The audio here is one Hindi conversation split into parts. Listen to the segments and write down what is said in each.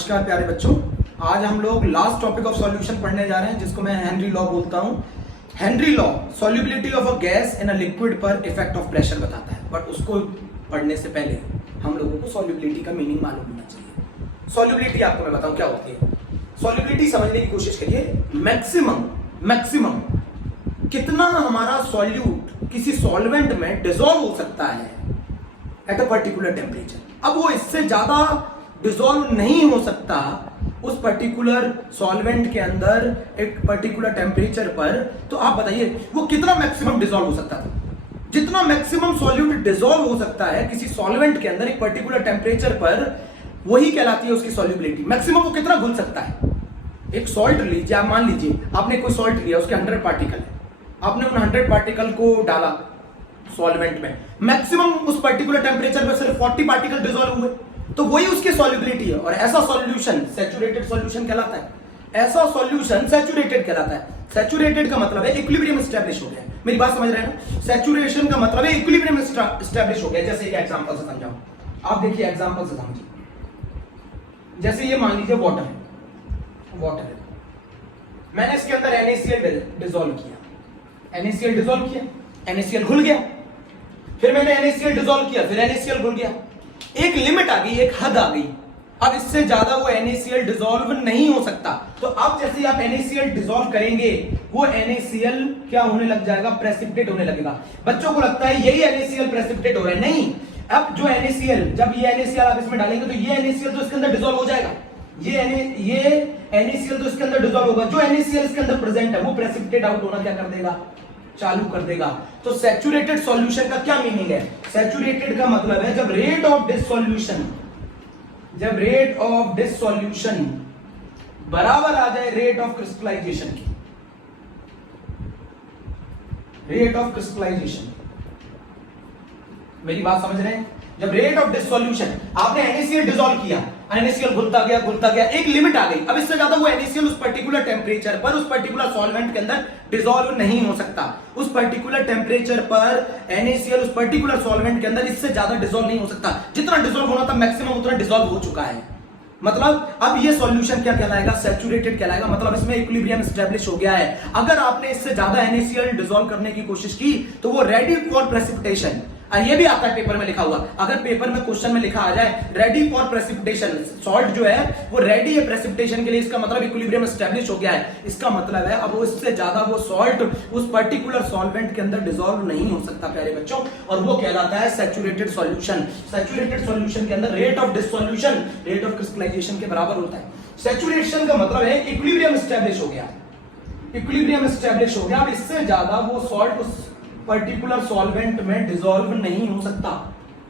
नमस्कार प्यारे बच्चों, आज हम लोग लास्ट टॉपिक ऑफ सॉल्यूशन पढ़ने जा रहे हैं जिसको मैं हेनरी लॉ बोलता हूं। Henry law solubility of a gas in a liquid पर इफेक्ट ऑफ प्रेशर बताता है, बट उसको पढ़ने से पहले हम लोगों को सॉल्युबिलिटी का मीनिंग मालूम होना चाहिए। सॉल्युबिलिटी आपको मैं बताऊं क्या होती है। सॉल्युबिलिटी समझने की कोशिश करिए। मैक्सिमम कितना हमारा सॉल्यूट किसी सॉल्वेंट में डिसॉल्व हो सकता है एट अ पर्टिकुलर टेम्परेचर। अब वो इससे ज्यादा डिसॉल्व नहीं हो सकता उस पर्टिकुलर सॉल्वेंट के अंदर एक पर्टिकुलर टेम्परेचर पर, तो आप बताइए वो कितना मैक्सिमम डिसॉल्व हो सकता था। जितना मैक्सिमम सॉल्यूट डिसॉल्व हो सकता है किसी सॉल्वेंट के अंदर एक पर्टिकुलर टेम्परेचर पर, वही कहलाती है उसकी सॉल्युबिलिटी। मैक्सिमम वो कितना घुल सकता है। एक सॉल्ट लीजिए, आप मान लीजिए आपने कोई सॉल्ट लिया, उसके 100 पार्टिकल है, आपने उन 100 पार्टिकल को डाला सॉल्वेंट में, मैक्सिमम उस पर्टिकुलर टेम्परेचर पर सिर्फ 40 पार्टिकल डिसॉल्व हुए, तो वही उसकी सॉल्युबिलिटी है। और ऐसा सॉल्यूशन सैचुरेटेड सॉल्यूशन कहलाता है। ऐसा सॉल्यूशन सैचुरेटेड कहलाता है। सैचुरेटेड का मतलब है इक्विलिब्रियम एस्टैब्लिश हो गया। मेरी बात समझ रहे हैं ना। सैचुरेशन का मतलब है इक्विलिब्रियम एस्टैब्लिश हो गया। जैसे एक एग्जांपल से समझाऊं, आप देखिए एग्जांपल से समझिए। जैसे ये मान लीजिए वाटर है, मैंने इसके अंदर NaCl डिसॉल्व किया, NaCl डिसॉल्व किया, NaCl घुल गया, फिर मैंने NaCl डिसॉल्व किया, फिर NaCl घुल गया। एक लिमिट आ गई, एक हद आ गई। अब इससे ज्यादा वो NaCl डिसॉल्व नहीं हो सकता। तो अब जैसे ही आप NaCl डिसॉल्व करेंगे, वो NaCl क्या होने लग जाएगा, प्रेसिपिटेट होने लगेगा। बच्चों को लगता है यही NaCl प्रेसिपिटेट हो रहा है, नहीं। अब जो NaCl, जब ये NaCl आप इसमें डालेंगे तो ये NaCl तो इसके अंदर डिसॉल्व हो जाएगा। ये NaCl तो इसके अंदर डिसॉल्व होगा। जो NaCl इसके अंदर प्रेजेंट है वो प्रेसिपिटेट आउट होना क्या कर देगा, चालू कर देगा। तो सैचुरेटेड सॉल्यूशन का क्या मीनिंग है। सैचुरेटेड का मतलब है जब रेट ऑफ डिसॉल्यूशन बराबर आ जाए रेट ऑफ क्रिस्टलाइजेशन की। रेट ऑफ क्रिस्टलाइजेशन, मेरी बात समझ रहे हैं। जब रेट ऑफ डिसॉल्यूशन, आपने NaCl डिसॉल्व किया, NaCl घुलता गया, एक लिमिट आ गई। अब इससे ज्यादा वो NaCl उस पर्टिकुलर टेम्परेचर पर, उस पर्टिकुलर सॉल्वेंट के अंदर डिसॉल्व नहीं हो सकता। उस पर्टिकुलर टेम्परेचर पर NaCl उस पर्टिकुलर सॉल्वेंट के अंदर इससे ज्यादा डिसॉल्व नहीं हो सकता। जितना डिसॉल्व होना था मैक्सिमम उतना डिसॉल्व हो चुका है। मतलब अब ये सॉल्यूशन क्या कहलाएगा, सैचुरेटेड कहलाएगा। मतलब इसमें इक्विलिब्रियम एस्टैब्लिश हो गया है। अगर आपने इससे ज्यादा NaCl डिसॉल्व करने की कोशिश की तो वो रेडी फॉर प्रेसिपिटेशन, ये भी आता है पेपर में लिखा हुआ। अगर पेपर में क्वेश्चन में लिखा आ जाए रेडी फॉर प्रेसिपिटेशन, सॉल्ट जो है वो रेडी है प्रेसिपिटेशन के लिए, इसका मतलब इक्विलिब्रियम एस्टैब्लिश हो गया है। इसका मतलब है अब इससे ज्यादा वो सॉल्ट उस पर्टिकुलर सॉल्वेंट के अंदर डिसॉल्व नहीं हो सकता प्यारे बच्चों, और वो कहलाता है सैचुरेटेड सॉल्यूशन। सैचुरेटेड सॉल्यूशन के अंदर rate of dissolution rate of crystallization के बराबर होता है। सैचुरेशन का मतलब है इक्विलिब्रियम एस्टैब्लिश हो गया, इक्विलिब्रियम एस्टैब्लिश हो गया। अब इससे ज्यादा वो सॉल्ट उस पर्टिकुलर सॉल्वेंट में डिसॉल्व नहीं हो सकता।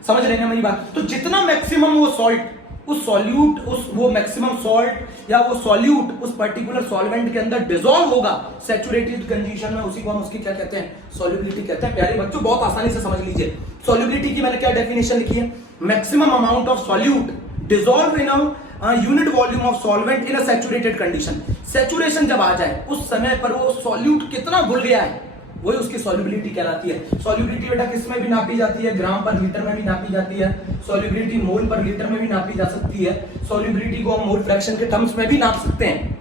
समझ रहे हैं मेरी बात। तो जितना मैक्सिमम वो सॉल्ट, उस सॉल्यूट, वो मैक्सिमम सॉल्ट या वो सॉल्यूट उस पर्टिकुलर सॉल्वेंट के अंदर डिसॉल्व होगा सैचुरेटेड कंडीशन में, उसी को हम उसकी क्या कहते हैं, सॉल्युबिलिटी कहते हैं। प्यारे बच्चों बहुत आसानी से समझ लीजिए। सॉल्युबिलिटी की मैंने क्या डेफिनेशन लिखी है, maximum amount of solute dissolve in a unit volume of solvent in a saturated condition. Saturation जब आ जाए उस समय पर वो सॉल्यूट कितना घुल गया है, वही उसकी सॉल्युबिलिटी कहलाती है। सॉल्युबिलिटी बेटा किसमें भी नापी जाती है, ग्राम पर लीटर में भी नापी जाती है। सॉल्युबिलिटी मोल पर लीटर में भी नापी जा सकती है। सॉल्युबिलिटी को हम मोल फ्रैक्शन के टर्म्स में भी नाप सकते हैं।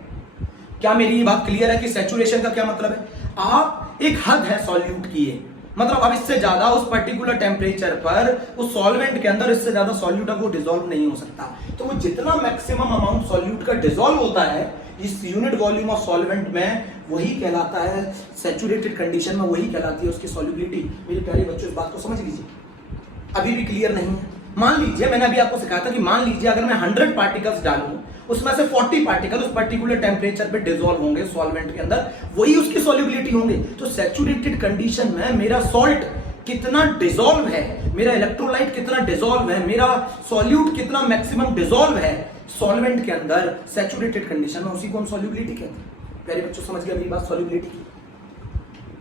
क्या मेरी ये बात क्लियर है कि सैचुरेशन का क्या मतलब है। आप एक हद है सॉल्यूट की, मतलब अब इससे ज्यादा उस पर्टिकुलर टेम्परेचर पर उस सॉल्वेंट के अंदर इससे ज्यादा सॉल्यूट अब वो डिसॉल्व नहीं हो सकता। तो वो जितना मैक्सिमम अमाउंट सॉल्यूट का डिसॉल्व होता है इस यूनिट वॉल्यूम ऑफ सॉल्वेंट में, वही कहलाता है सैचुरेटेड कंडीशन में, वही कहलाती है उसकी सॉल्युबिलिटी। मेरे प्यारे बच्चों इस बात को समझ लीजिए। अभी भी क्लियर नहीं है। मान लीजिए मैंने अभी आपको सिखाया था कि मान लीजिए अगर मैं 100 पार्टिकल्स डालूं, उसमें से 40 पार्टिकल उस पर्टिकुलर टेम्परेचर पे डिसॉल्व होंगे सॉल्वेंट के अंदर, वही उसकी सॉल्युबिलिटी होंगे। तो सैचुरेटेड कंडीशन में मेरा सॉल्ट कितना डिसॉल्व है, मेरा इलेक्ट्रोलाइट कितना डिसॉल्व है, मेरा सॉल्यूट कितना मैक्सिमम डिसॉल्व है सॉल्वेंट के अंदर सैचुरेटेड कंडीशन में, उसी को हम सॉल्युबिलिटी कहते हैं। प्यारे बच्चों समझ गए मेरी बात,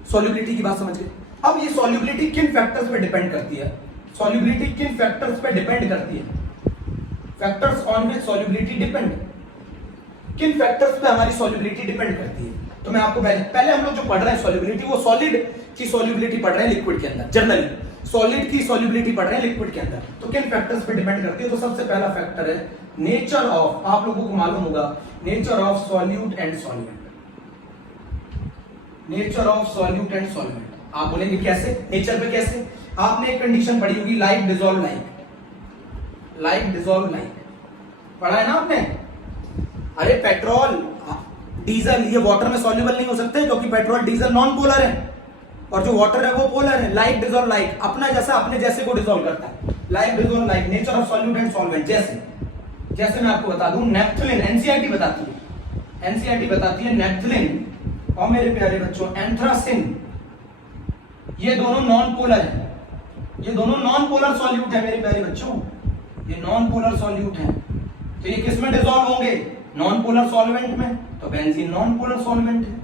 सॉल्युबिलिटी की बात समझ गए। अब ये सॉल्युबिलिटी किन फैक्टर्स पे डिपेंड करती है, सॉल्युबिलिटी किन फैक्टर्स पे डिपेंड करती है, factors on which solubility depend, किन फैक्टर्स पे हमारी सॉल्युबिलिटी डिपेंड करती है। तो मैं आपको पहले हम लोग जो पढ़ रहे हैं सॉल्युबिलिटी, वो सॉलिड की सॉल्युबिलिटी पढ़ रहे हैं लिक्विड के अंदर, जनरली सॉलिड की सॉल्युबिलिटी पढ़ रहे हैं लिक्विड के अंदर। तो किन फैक्टर्स पे डिपेंड करती है, तो सबसे पहला फैक्टर है नेचर ऑफ, आप लोगों को मालूम होगा, nature of solute and solvent, nature of solute and solvent. आप बोलेंगे कैसे, नेचर पे कैसे? आपने एक कंडीशन पढ़ी होगी, like dissolve like, like dissolve like, पढ़ा है ना आपने? अरे पेट्रोल डीजल ये वाटर में सॉल्युबल नहीं हो सकते, क्योंकि पेट्रोल डीजल नॉन पोलर है और जो वाटर है वो पोलर है। लाइक डिसॉल्व लाइक, अपना जैसा अपने जैसे को डिसॉल्व करता है। Like dissolve like, nature of solute and solvent. जैसे जैसे मैं आपको बता दूं, नेप्थलीन, एनसीईआरटी बताती है, एनसीईआरटी बताती है नेप्थलीन और मेरे प्यारे बच्चों एंथ्रासिन, ये दोनों नॉन पोलर है, ये दोनों नॉन पोलर सॉल्यूट है मेरे प्यारे बच्चों, ये नॉन पोलर सॉल्यूट है। तो ये किस में डिसॉल्व होंगे? नॉन पोलर सॉल्वेंट में। तो बेंजीन नॉन पोलर सॉल्वेंट है।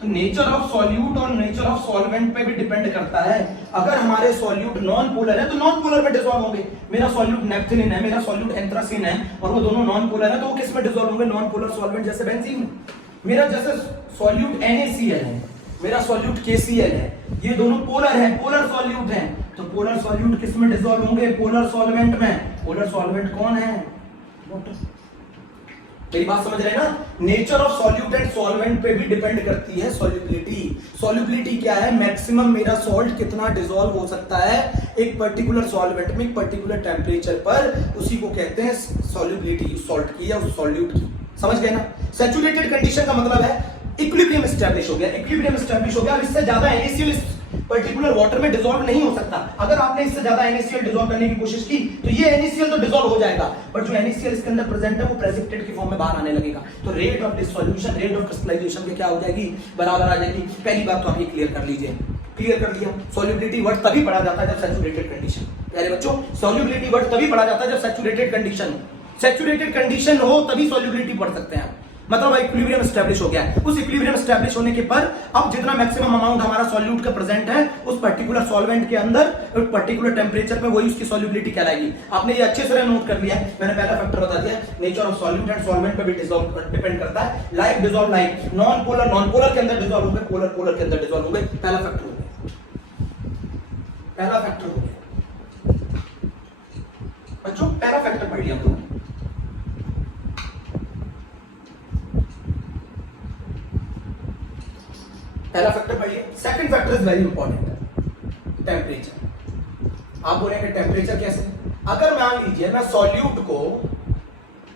तो नेचर ऑफ सॉल्यूट और नेचर ऑफ सॉल्वेंट पे भी डिपेंड करता है। अगर हमारे सॉल्यूट नॉन पोलर है तो नॉन पोलर में डिसॉल्व होंगे। मेरा सॉल्यूट नेप्थलीन है, मेरा सॉल्यूट एंथ्रासिन है और वो दोनों नॉन पोलर है, तो वो किस में डिसॉल्व होंगे? नॉन पोलर सॉल्वेंट जैसे बेंजीन में। मेरा जैसे सॉल्यूट NaCl है, मेरा सॉल्यूट KCl है, ये दोनों पोलर है, पोलर सॉल्यूट है, तो पोलर सॉल्यूट किस में डिसॉल्व होंगे? पोलर सॉल्वेंट में। पोलर सॉल्वेंट कौन है? वाटर। मेरी बात समझ रहे हैं ना? Nature of solute and solvent पे भी डिपेंड करती है सॉल्युबिलिटी। सॉल्युबिलिटी क्या है? मैक्सिमम मेरा सॉल्ट कितना डिसॉल्व हो सकता है एक पर्टिकुलर सॉल्वेंट में, एक पर्टिकुलर टेम्परेचर पर, उसी को कहते हैं सॉल्युबिलिटी, सॉल्ट की या सॉल्यूट की। समझ गए ना? सैचुरेटेड कंडीशन का मतलब है इक्विलिब्रियम एस्टैब्लिश हो गया, इक्विलिब्रियम एस्टैब्लिश हो गया। अब इससे ज्यादा NaCl पर्टिकुलर वाटर में डिसॉल्व नहीं हो सकता। अगर आपने इससे ज्यादा NaCl डिसॉल्व करने की कोशिश की तो ये NaCl तो डिसॉल्व हो जाएगा, बट जो NaCl इसके अंदर प्रेजेंट है वो प्रेसिपिटेट की फॉर्म में बाहर आने लगेगा। तो rate of dissolution, rate of crystallization क्या हो जाएगी? बराबर आ जाएगी। पहली बात तो आप ये क्लियर कर लीजिए। क्लियर कर दिया। सॉल्युबिलिटी वर्ड तभी पढ़ा जाता है जब सैचुरेटेड कंडीशन। प्यारे बच्चों, सॉल्युबिलिटी वर्ड तभी पढ़ा जाता है जब सैचुरेटेड कंडीशन, सैचुरेटेड कंडीशन हो तभी सॉल्युबिलिटी पढ़ सकते हैं। मतलब इक्विलिब्रियम एस्टैब्लिश हो गया है। उस इक्विलिब्रियम एस्टैब्लिश होने के पर अब जितना मैक्सिमम अमाउंट हमारा सॉल्यूट का प्रेजेंट है उस पर्टिकुलर सॉल्वेंट के अंदर, उस पर्टिकुलर टेंपरेचर पे, वही उसकी सॉल्युबिलिटी कहलाएगी। आपने ये अच्छे से नोट कर लिया है। मैंने पहला फैक्टर बता दिया, nature of solute and solvent पे भी डिपेंड करता है। Like dissolve like, non polar के अंदर डिसॉल्व होंगे, पोलर के अंदर डिसॉल्व होंगे। पहला फैक्टर हो गया, पहला फैक्टर हो गया बच्चों, पहला फैक्टर पढ़ लिया हम लोग। पहला फैक्टर पढ़िए। Second factor is very important, temperature. आप बोलेंगे टेम्परेचर कैसे? अगर मान लीजिए मैं सॉल्यूट को,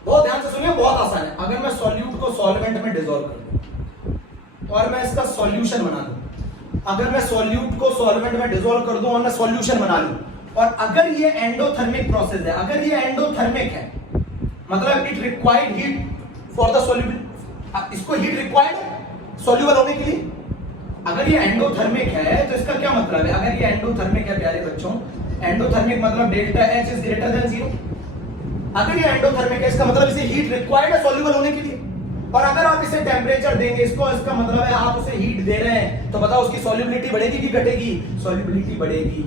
बहुत ध्यान से सुनिए, बहुत आसान है। अगर मैं सॉल्यूट को सॉल्वेंट में डिसॉल्व कर दूं और मैं इसका सॉल्यूशन बना दूं, अगर मैं सॉल्यूट को सॉल्वेंट में डिसॉल्व कर दूं और मैं सॉल्यूशन बना लूं, और अगर ये एंडोथर्मिक प्रोसेस है, अगर ये एंडोथर्मिक है मतलब it required heat for the soluble, इसको हीट रिक्वायर्ड है सॉल्युबल होने के लिए। अगर ये एंडोथर्मिक है तो इसका क्या मतलब है? अगर ये एंडोथर्मिक है प्यारे बच्चों, एंडोथर्मिक मतलब delta H is greater than 0। अगर ये एंडोथर्मिक है इसका मतलब इसे हीट रिक्वायर्ड है सॉल्युबल होने के लिए। और अगर आप इसे टेम्परेचर देंगे इसको, इसका मतलब है आप उसे हीट दे रहे हैं, तो बताओ उसकी सॉल्युबिलिटी बढ़ेगी कि घटेगी? सॉल्युबिलिटी बढ़ेगी।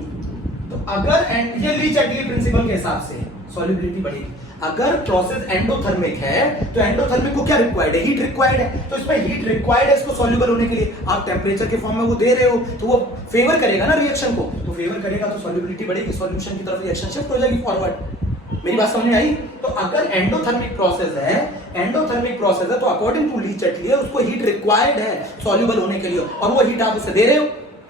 तो अगर ये ली चैटली प्रिंसिपल के हिसाब से सॉल्युबिलिटी बढ़ेगी। अगर प्रोसेस एंडोथर्मिक है तो एंडोथर्मिक को क्या रिक्वायर्ड है? हीट रिक्वायर्ड है। तो इसमें हीट रिक्वायर्ड है इसको सॉल्युबल होने के लिए। आप टेम्परेचर के फॉर्म में वो दे रहे हो तो वो फेवर करेगा ना रिएक्शन को, तो फेवर करेगा तो सॉल्युबिलिटी बढ़ेगी, सॉल्यूशन की तरफ रिएक्शन शिफ्ट हो जाएगी फॉरवर्ड। मेरी बात समझ में आई? तो अगर एंडोथर्मिक प्रोसेस है, एंडोथर्मिक प्रोसेस है तो अकॉर्डिंग टू ली चैटली उसको हीट रिक्वायर्ड है सॉल्युबल होने के लिए, और वो हीट आप उसे दे रहे हो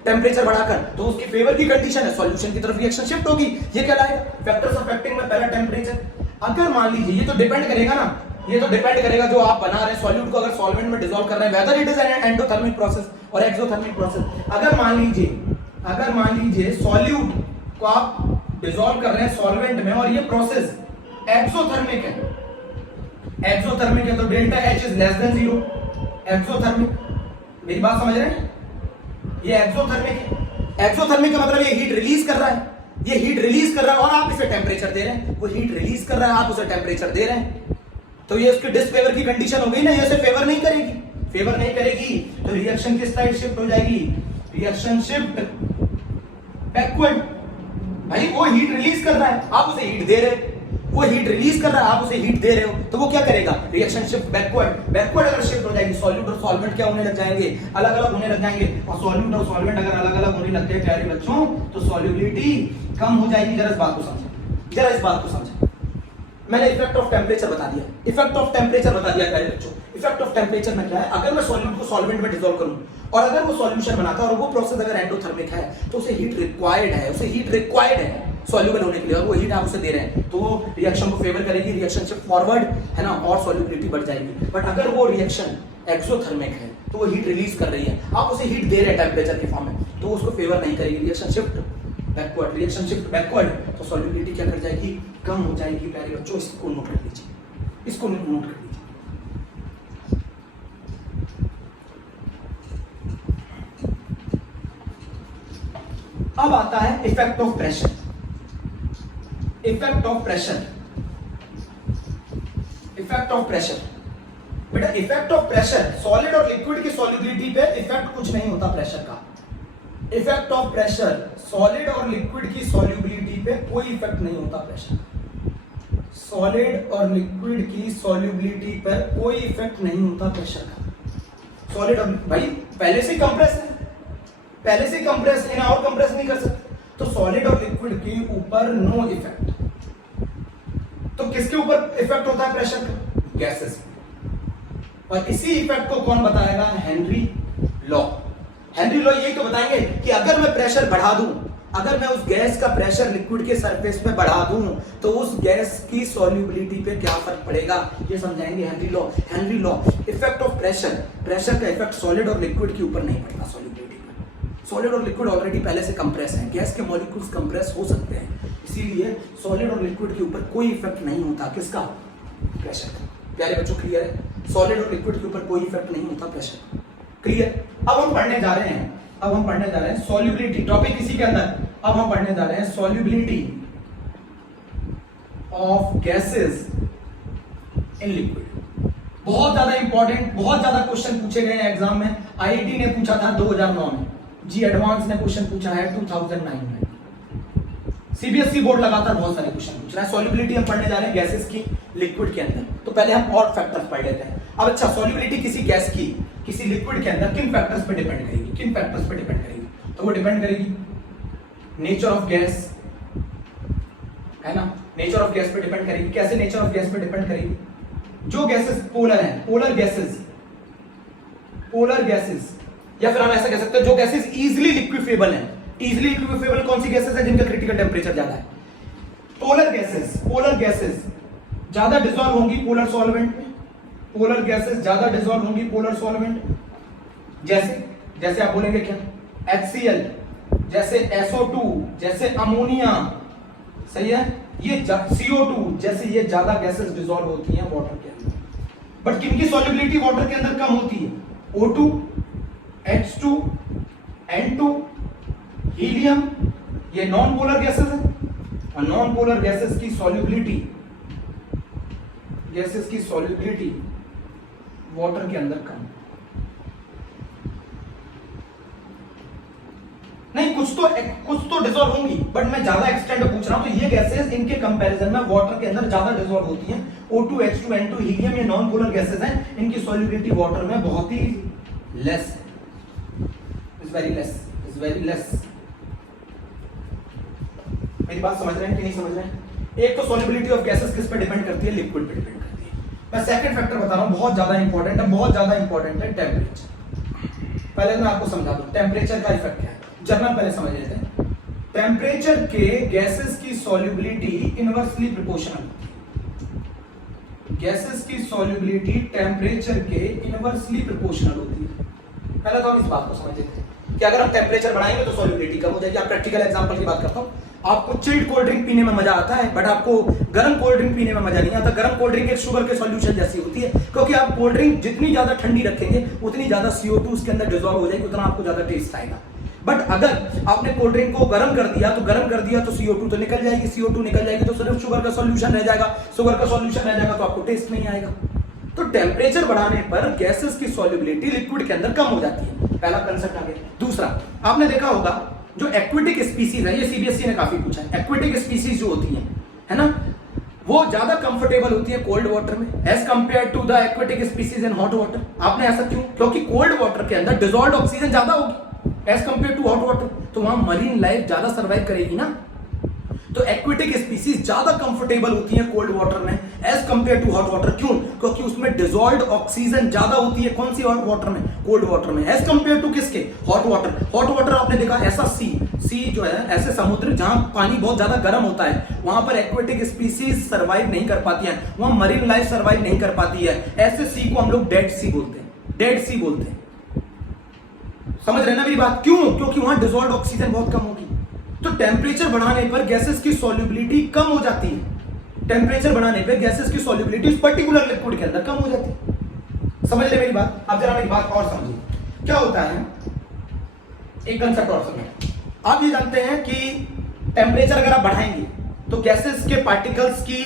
टेम्परेचर बढ़ाकर, तो उसकी फेवर की कंडीशन है, सॉल्यूशन की तरफ रिएक्शन शिफ्ट होगी। ये कहलाएगा फैक्टर्स अफेक्टिंग में पहला टेम्परेचर। अगर मान लीजिए, ये तो डिपेंड करेगा ना, ये तो डिपेंड करेगा जो आप बना रहे हैं सॉल्यूट को, अगर सॉल्वेंट में डिसॉल्व कर रहे हैं, whether it is an endothermic process और एक्सोथर्मिक प्रोसेस। अगर मान लीजिए सॉल्यूट को आप डिसॉल्व कर रहे हैं सॉल्वेंट में और ये प्रोसेस एक्सोथर्मिक है, एक्सोथर्मिक है तो delta H is less than 0, exothermic. मेरी बात समझ रहे हैं? ये एक्सोथर्मिक है। एक्सोथर्मिक का मतलब ये हीट रिलीज कर रहा है, ये हीट रिलीज कर रहा है और आप इसे टेम्परेचर दे रहे हैं। वो हीट रिलीज कर रहा है, आप उसे टेम्परेचर दे रहे हैं, तो ये उसकी डिसफेवर की कंडीशन हो गई ना, ये उसे फेवर नहीं करेगी। फेवर नहीं करेगी तो रिएक्शन किस साइड शिफ्ट हो जाएगी? Reaction shift backward. भाई वो हीट रिलीज कर रहा है, आप उसे हीट दे रहे हैं, वो हीट रिलीज कर रहा है, आप उसे हीट दे रहे हो, तो वो क्या करेगा? Reaction shift backward. बैकवर्ड अगर शिफ्ट हो जाएगी, सॉल्यूट और सॉल्वेंट क्या होने लग जाएंगे? अलग अलग होने लग जाएंगे। और सॉल्यूट और सॉल्वेंट अगर अलग अलग होने लगते हैं प्यारे बच्चों, तो सॉल्युबिलिटी कम हो जाएगी। जरा इस बात को समझे, जरा इस बात को समझे। मैंने इफेक्ट ऑफ टेम्परेचर बता दिया, इफेक्ट ऑफ टेम्परेचर बता दिया प्यारे बच्चों। इफेक्ट ऑफ टेम्परेचर में क्या है, अगर मैं सॉल्यूट को सॉल्वेंट में डिसॉल्व करूं और अगर वो सॉल्यूशन बनाता है और वो प्रोसेस अगर एंडोथर्मिक है तो उसे हीट रिक्वायर्ड है, उसे हीट रिक्वायर्ड है सॉल्युबल होने के लिए, और वो हीट आप उसे दे रहे हैं तो वो रिएक्शन को फेवर करेगी, रिएक्शन शिफ्ट फॉरवर्ड है ना, और सॉल्युबिलिटी बढ़ जाएगी। बट अगर वो रिएक्शन एक्सोथर्मिक है तो वो हीट रिलीज कर रही है, आप उसे हीट दे रहे हैं टेम्परेचर के फॉर्म में, तो उसको फेवर नहीं करेगी, reaction shift backward, reaction shift backward, तो सॉल्युबिलिटी क्या कर जाएगी, कम हो जाएगी। प्यारे बच्चों इसको नोट कर लीजिए, इसको नोट कर लीजिए। अब आता है effect of pressure. Effect of pressure, effect of pressure बेटा, इफेक्ट ऑफ प्रेशर सॉलिड और लिक्विड की सॉल्युबिलिटी पे इफेक्ट कुछ नहीं होता प्रेशर का। इफेक्ट ऑफ प्रेशर सॉलिड और लिक्विड की सॉल्युबिलिटी पे कोई इफेक्ट नहीं होता प्रेशर का। सॉलिड और लिक्विड की सॉल्युबिलिटी पर कोई इफेक्ट नहीं होता प्रेशर का। सॉलिड और भाई पहले से कंप्रेस है, पहले से कंप्रेस है ना, और कंप्रेस नहीं कर सकते, तो सॉलिड और लिक्विड के ऊपर नो इफेक्ट। तो किसके ऊपर इफेक्ट होता है प्रेशर का, गैसेस। और इसी इफेक्ट को कौन बताएगा, हेनरी लॉ। हेनरी लॉ यही तो बताएंगे कि अगर मैं प्रेशर बढ़ा दूं, अगर मैं उस गैस का प्रेशर लिक्विड के सरफेस पे बढ़ा दूं तो उस गैस की सॉल्युबिलिटी पे क्या फर्क पड़ेगा, ये समझाएंगे Henry law. Henry law, effect of pressure, pressure का इफेक्ट सॉलिड और लिक्विड के ऊपर नहीं पड़ता सॉल्युबिलिटी पे। सॉलिड और लिक्विड ऑलरेडी पहले से कंप्रेस है, गैस के मॉलिक्यूल्स कंप्रेस हो सकते हैं, इसीलिए सॉलिड और लिक्विड के ऊपर कोई इफेक्ट नहीं होता किसका, प्रेशर का। प्यारे बच्चों क्लियर है, सॉलिड और लिक्विड के ऊपर कोई इफेक्ट नहीं होता प्रेशर का, क्लियर। अब हम पढ़ने जा रहे हैं, अब हम पढ़ने जा रहे हैं सॉल्युबिलिटी, टॉपिक इसी के अंदर। अब हम पढ़ने जा रहे हैं solubility of gases in liquid. बहुत ज्यादा इंपॉर्टेंट, बहुत ज्यादा क्वेश्चन पूछे गए हैं एग्जाम में। आईआईटी ने पूछा था 2009 में, जी एडवांस ने क्वेश्चन पूछा है 2009 में, सीबीएसई बोर्ड लगातार बहुत सारे क्वेश्चन पूछ रहा है। सॉल्युबिलिटी हम पढ़ने जा रहे हैं गैसेस की लिक्विड के अंदर, तो पहले हम और फैक्टर्स पढ़ लेते हैं। अब अच्छा, सॉल्युबिलिटी किसी गैस की किसी लिक्विड के अंदर किन फैक्टर्स पे डिपेंड करेगी, किन फैक्टर्स पे डिपेंड करेगी, तो वो डिपेंड करेगी नेचर ऑफ गैस, है ना, नेचर ऑफ गैस पे डिपेंड करेगी। कैसे नेचर ऑफ गैस पे डिपेंड करेगी, जो गैसेस पोलर हैं, पोलर गैसेस, पोलर गैसेस, या फिर हम ऐसा कह सकते हैं जो गैसेस इजीली लिक्विफेबल हैं। इजीली लिक्विफेबल कौन सी गैसेस है, जिनका क्रिटिकल टेम्परेचर ज्यादा है, पोलर गैसेस। पोलर गैसेस ज्यादा डिसॉल्व होंगी पोलर सॉल्वेंट में, पोलर गैसेस ज्यादा डिसॉल्व होंगी पोलर सॉल्वेंट। जैसे जैसे आप बोलेंगे क्या, HCl, जैसे SO2, जैसे अमोनिया, सही है, ये CO2, जैसे ये ज्यादा गैसेस डिसॉल्व होती हैं वाटर के अंदर। बट किनकी सॉल्युबिलिटी वाटर के अंदर कम होती है, O2, H2, N2, हीलियम, ये नॉन पोलर गैसेस है, और नॉन पोलर गैसेस की सॉल्युबिलिटी, गैसेस की सॉल्युबिलिटी वाटर के अंदर कम। नहीं, कुछ तो डिसॉल्व होंगी, बट मैं ज्यादा एक्सटेंड में पूछ रहा हूं, तो ये गैसेस इनके कंपैरिजन में वाटर के अंदर ज्यादा डिसॉल्व होती हैं। O2, H2, N2, हीलियम, ये नॉन पोलर गैसेस हैं, इनकी सॉल्युबिलिटी वाटर में बहुत ही लेस है, is very less, is very less. मेरी बात समझ रहे हैं कि नहीं समझ रहे हैं। एक तो सॉल्युबिलिटी ऑफ गैसेस किस पे डिपेंड करती है, लिक्विड पे डिपेंड करती है। मैं सेकंड फैक्टर बता रहा हूं, बहुत ज्यादा इंपॉर्टेंट है, बहुत ज्यादा इंपॉर्टेंट है, टेम्परेचर। पहले मैं आपको समझा दूं टेम्परेचर का इफेक्ट क्या है, जर्नल पहले समझ लेते हैं। टेम्परेचर के गैसेस की सॉल्युबिलिटी इनवर्सली प्रोपोर्शनल होती है, गैसेस की सॉल्युबिलिटी टेम्परेचर के इनवर्सली प्रोपोर्शनल होती है। पहले तो हम इस बात को समझ लेते हैं कि अगर हम टेम्परेचर बढ़ाएंगे तो सॉल्युबिलिटी कम हो जाएगी। आप प्रैक्टिकल एग्जांपल की बात करता हूं, आपको चिल्ड कोल्ड ड्रिंक पीने में मजा आता है, बट आपको गर्म कोल्ड ड्रिंक पीने में मजा नहीं आता। गर्म कोल्ड ड्रिंक एक शुगर के सॉल्यूशन जैसी होती है, क्योंकि आप कोल्ड ड्रिंक जितनी ज्यादा ठंडी रखेंगे उतनी ज्यादा CO2 उसके अंदर डिसॉल्व हो जाएगी, उतना आपको ज्यादा टेस्ट आएगा। बट अगर आपने कोल्ड ड्रिंक को गर्म कर दिया तो CO2 तो निकल जाएगी, CO2 निकल जाएगी तो सिर्फ शुगर का सॉल्यूशन रह जाएगा, शुगर का सॉल्यूशन रह जाएगा तो आपको टेस्ट नहीं आएगा। तो टेम्परेचर बढ़ाने पर गैसेस की सॉल्युबिलिटी लिक्विड के अंदर कम हो जाती है, पहला कंसेप्ट आ गया। दूसरा, आपने देखा होगा जो एक्वेटिक स्पीसीज है, ये सीबीएसई ने काफी पूछा है, एक्वेटिक स्पीसीज जो होती है ना, वो ज्यादा कंफर्टेबल होती है कोल्ड वाटर में as compare to the aquatic species in hot water. आपने ऐसा क्यों, क्योंकि कोल्ड वाटर के अंदर डिसॉल्व्ड ऑक्सीजन ज्यादा होगी as compare to hot water, तो वहां मरीन लाइफ ज्यादा सर्वाइव करेगी ना। तो एक्वेटिक स्पीसीज ज्यादा कंफर्टेबल होती हैं कोल्ड वाटर में as compare to hot water. क्यों? क्योंकि उसमें डिजॉल्व्ड ऑक्सीजन ज्यादा होती है। कौन सी हॉट वाटर में? कोल्ड वाटर में, एज कंपेयर टू किसके? Hot water. हॉट वाटर आपने देखा ऐसा सी जो है, ऐसे समुद्र जहां पानी बहुत ज्यादा गर्म होता है, वहां पर एक्वेटिक स्पीसीज सर्वाइव नहीं कर पाती है, वहां मरीन लाइफ सर्वाइव नहीं कर पाती है। ऐसे सी को हम लोग डेड सी बोलते हैं, डेड सी बोलते हैं। समझ रहे ना मेरी बात? क्यों? क्योंकि वहां डिजॉल्व्ड ऑक्सीजन बहुत कम होगी। तो टेम्परेचर बढ़ाने पर गैसेस की सॉल्युबिलिटी कम हो जाती है। टेम्परेचर बढ़ाने पर गैसेस की सॉल्युबिलिटी उस पर्टिकुलर लिक्विड के अंदर कम हो जाती है। समझ ले मेरी बात? अब जरा मेरी बात और समझिए। क्या होता है, एक कंसेप्ट और समझिए। आप ये जानते हैं कि टेम्परेचर अगर आप बढ़ाएंगे तो गैसेस के पार्टिकल्स की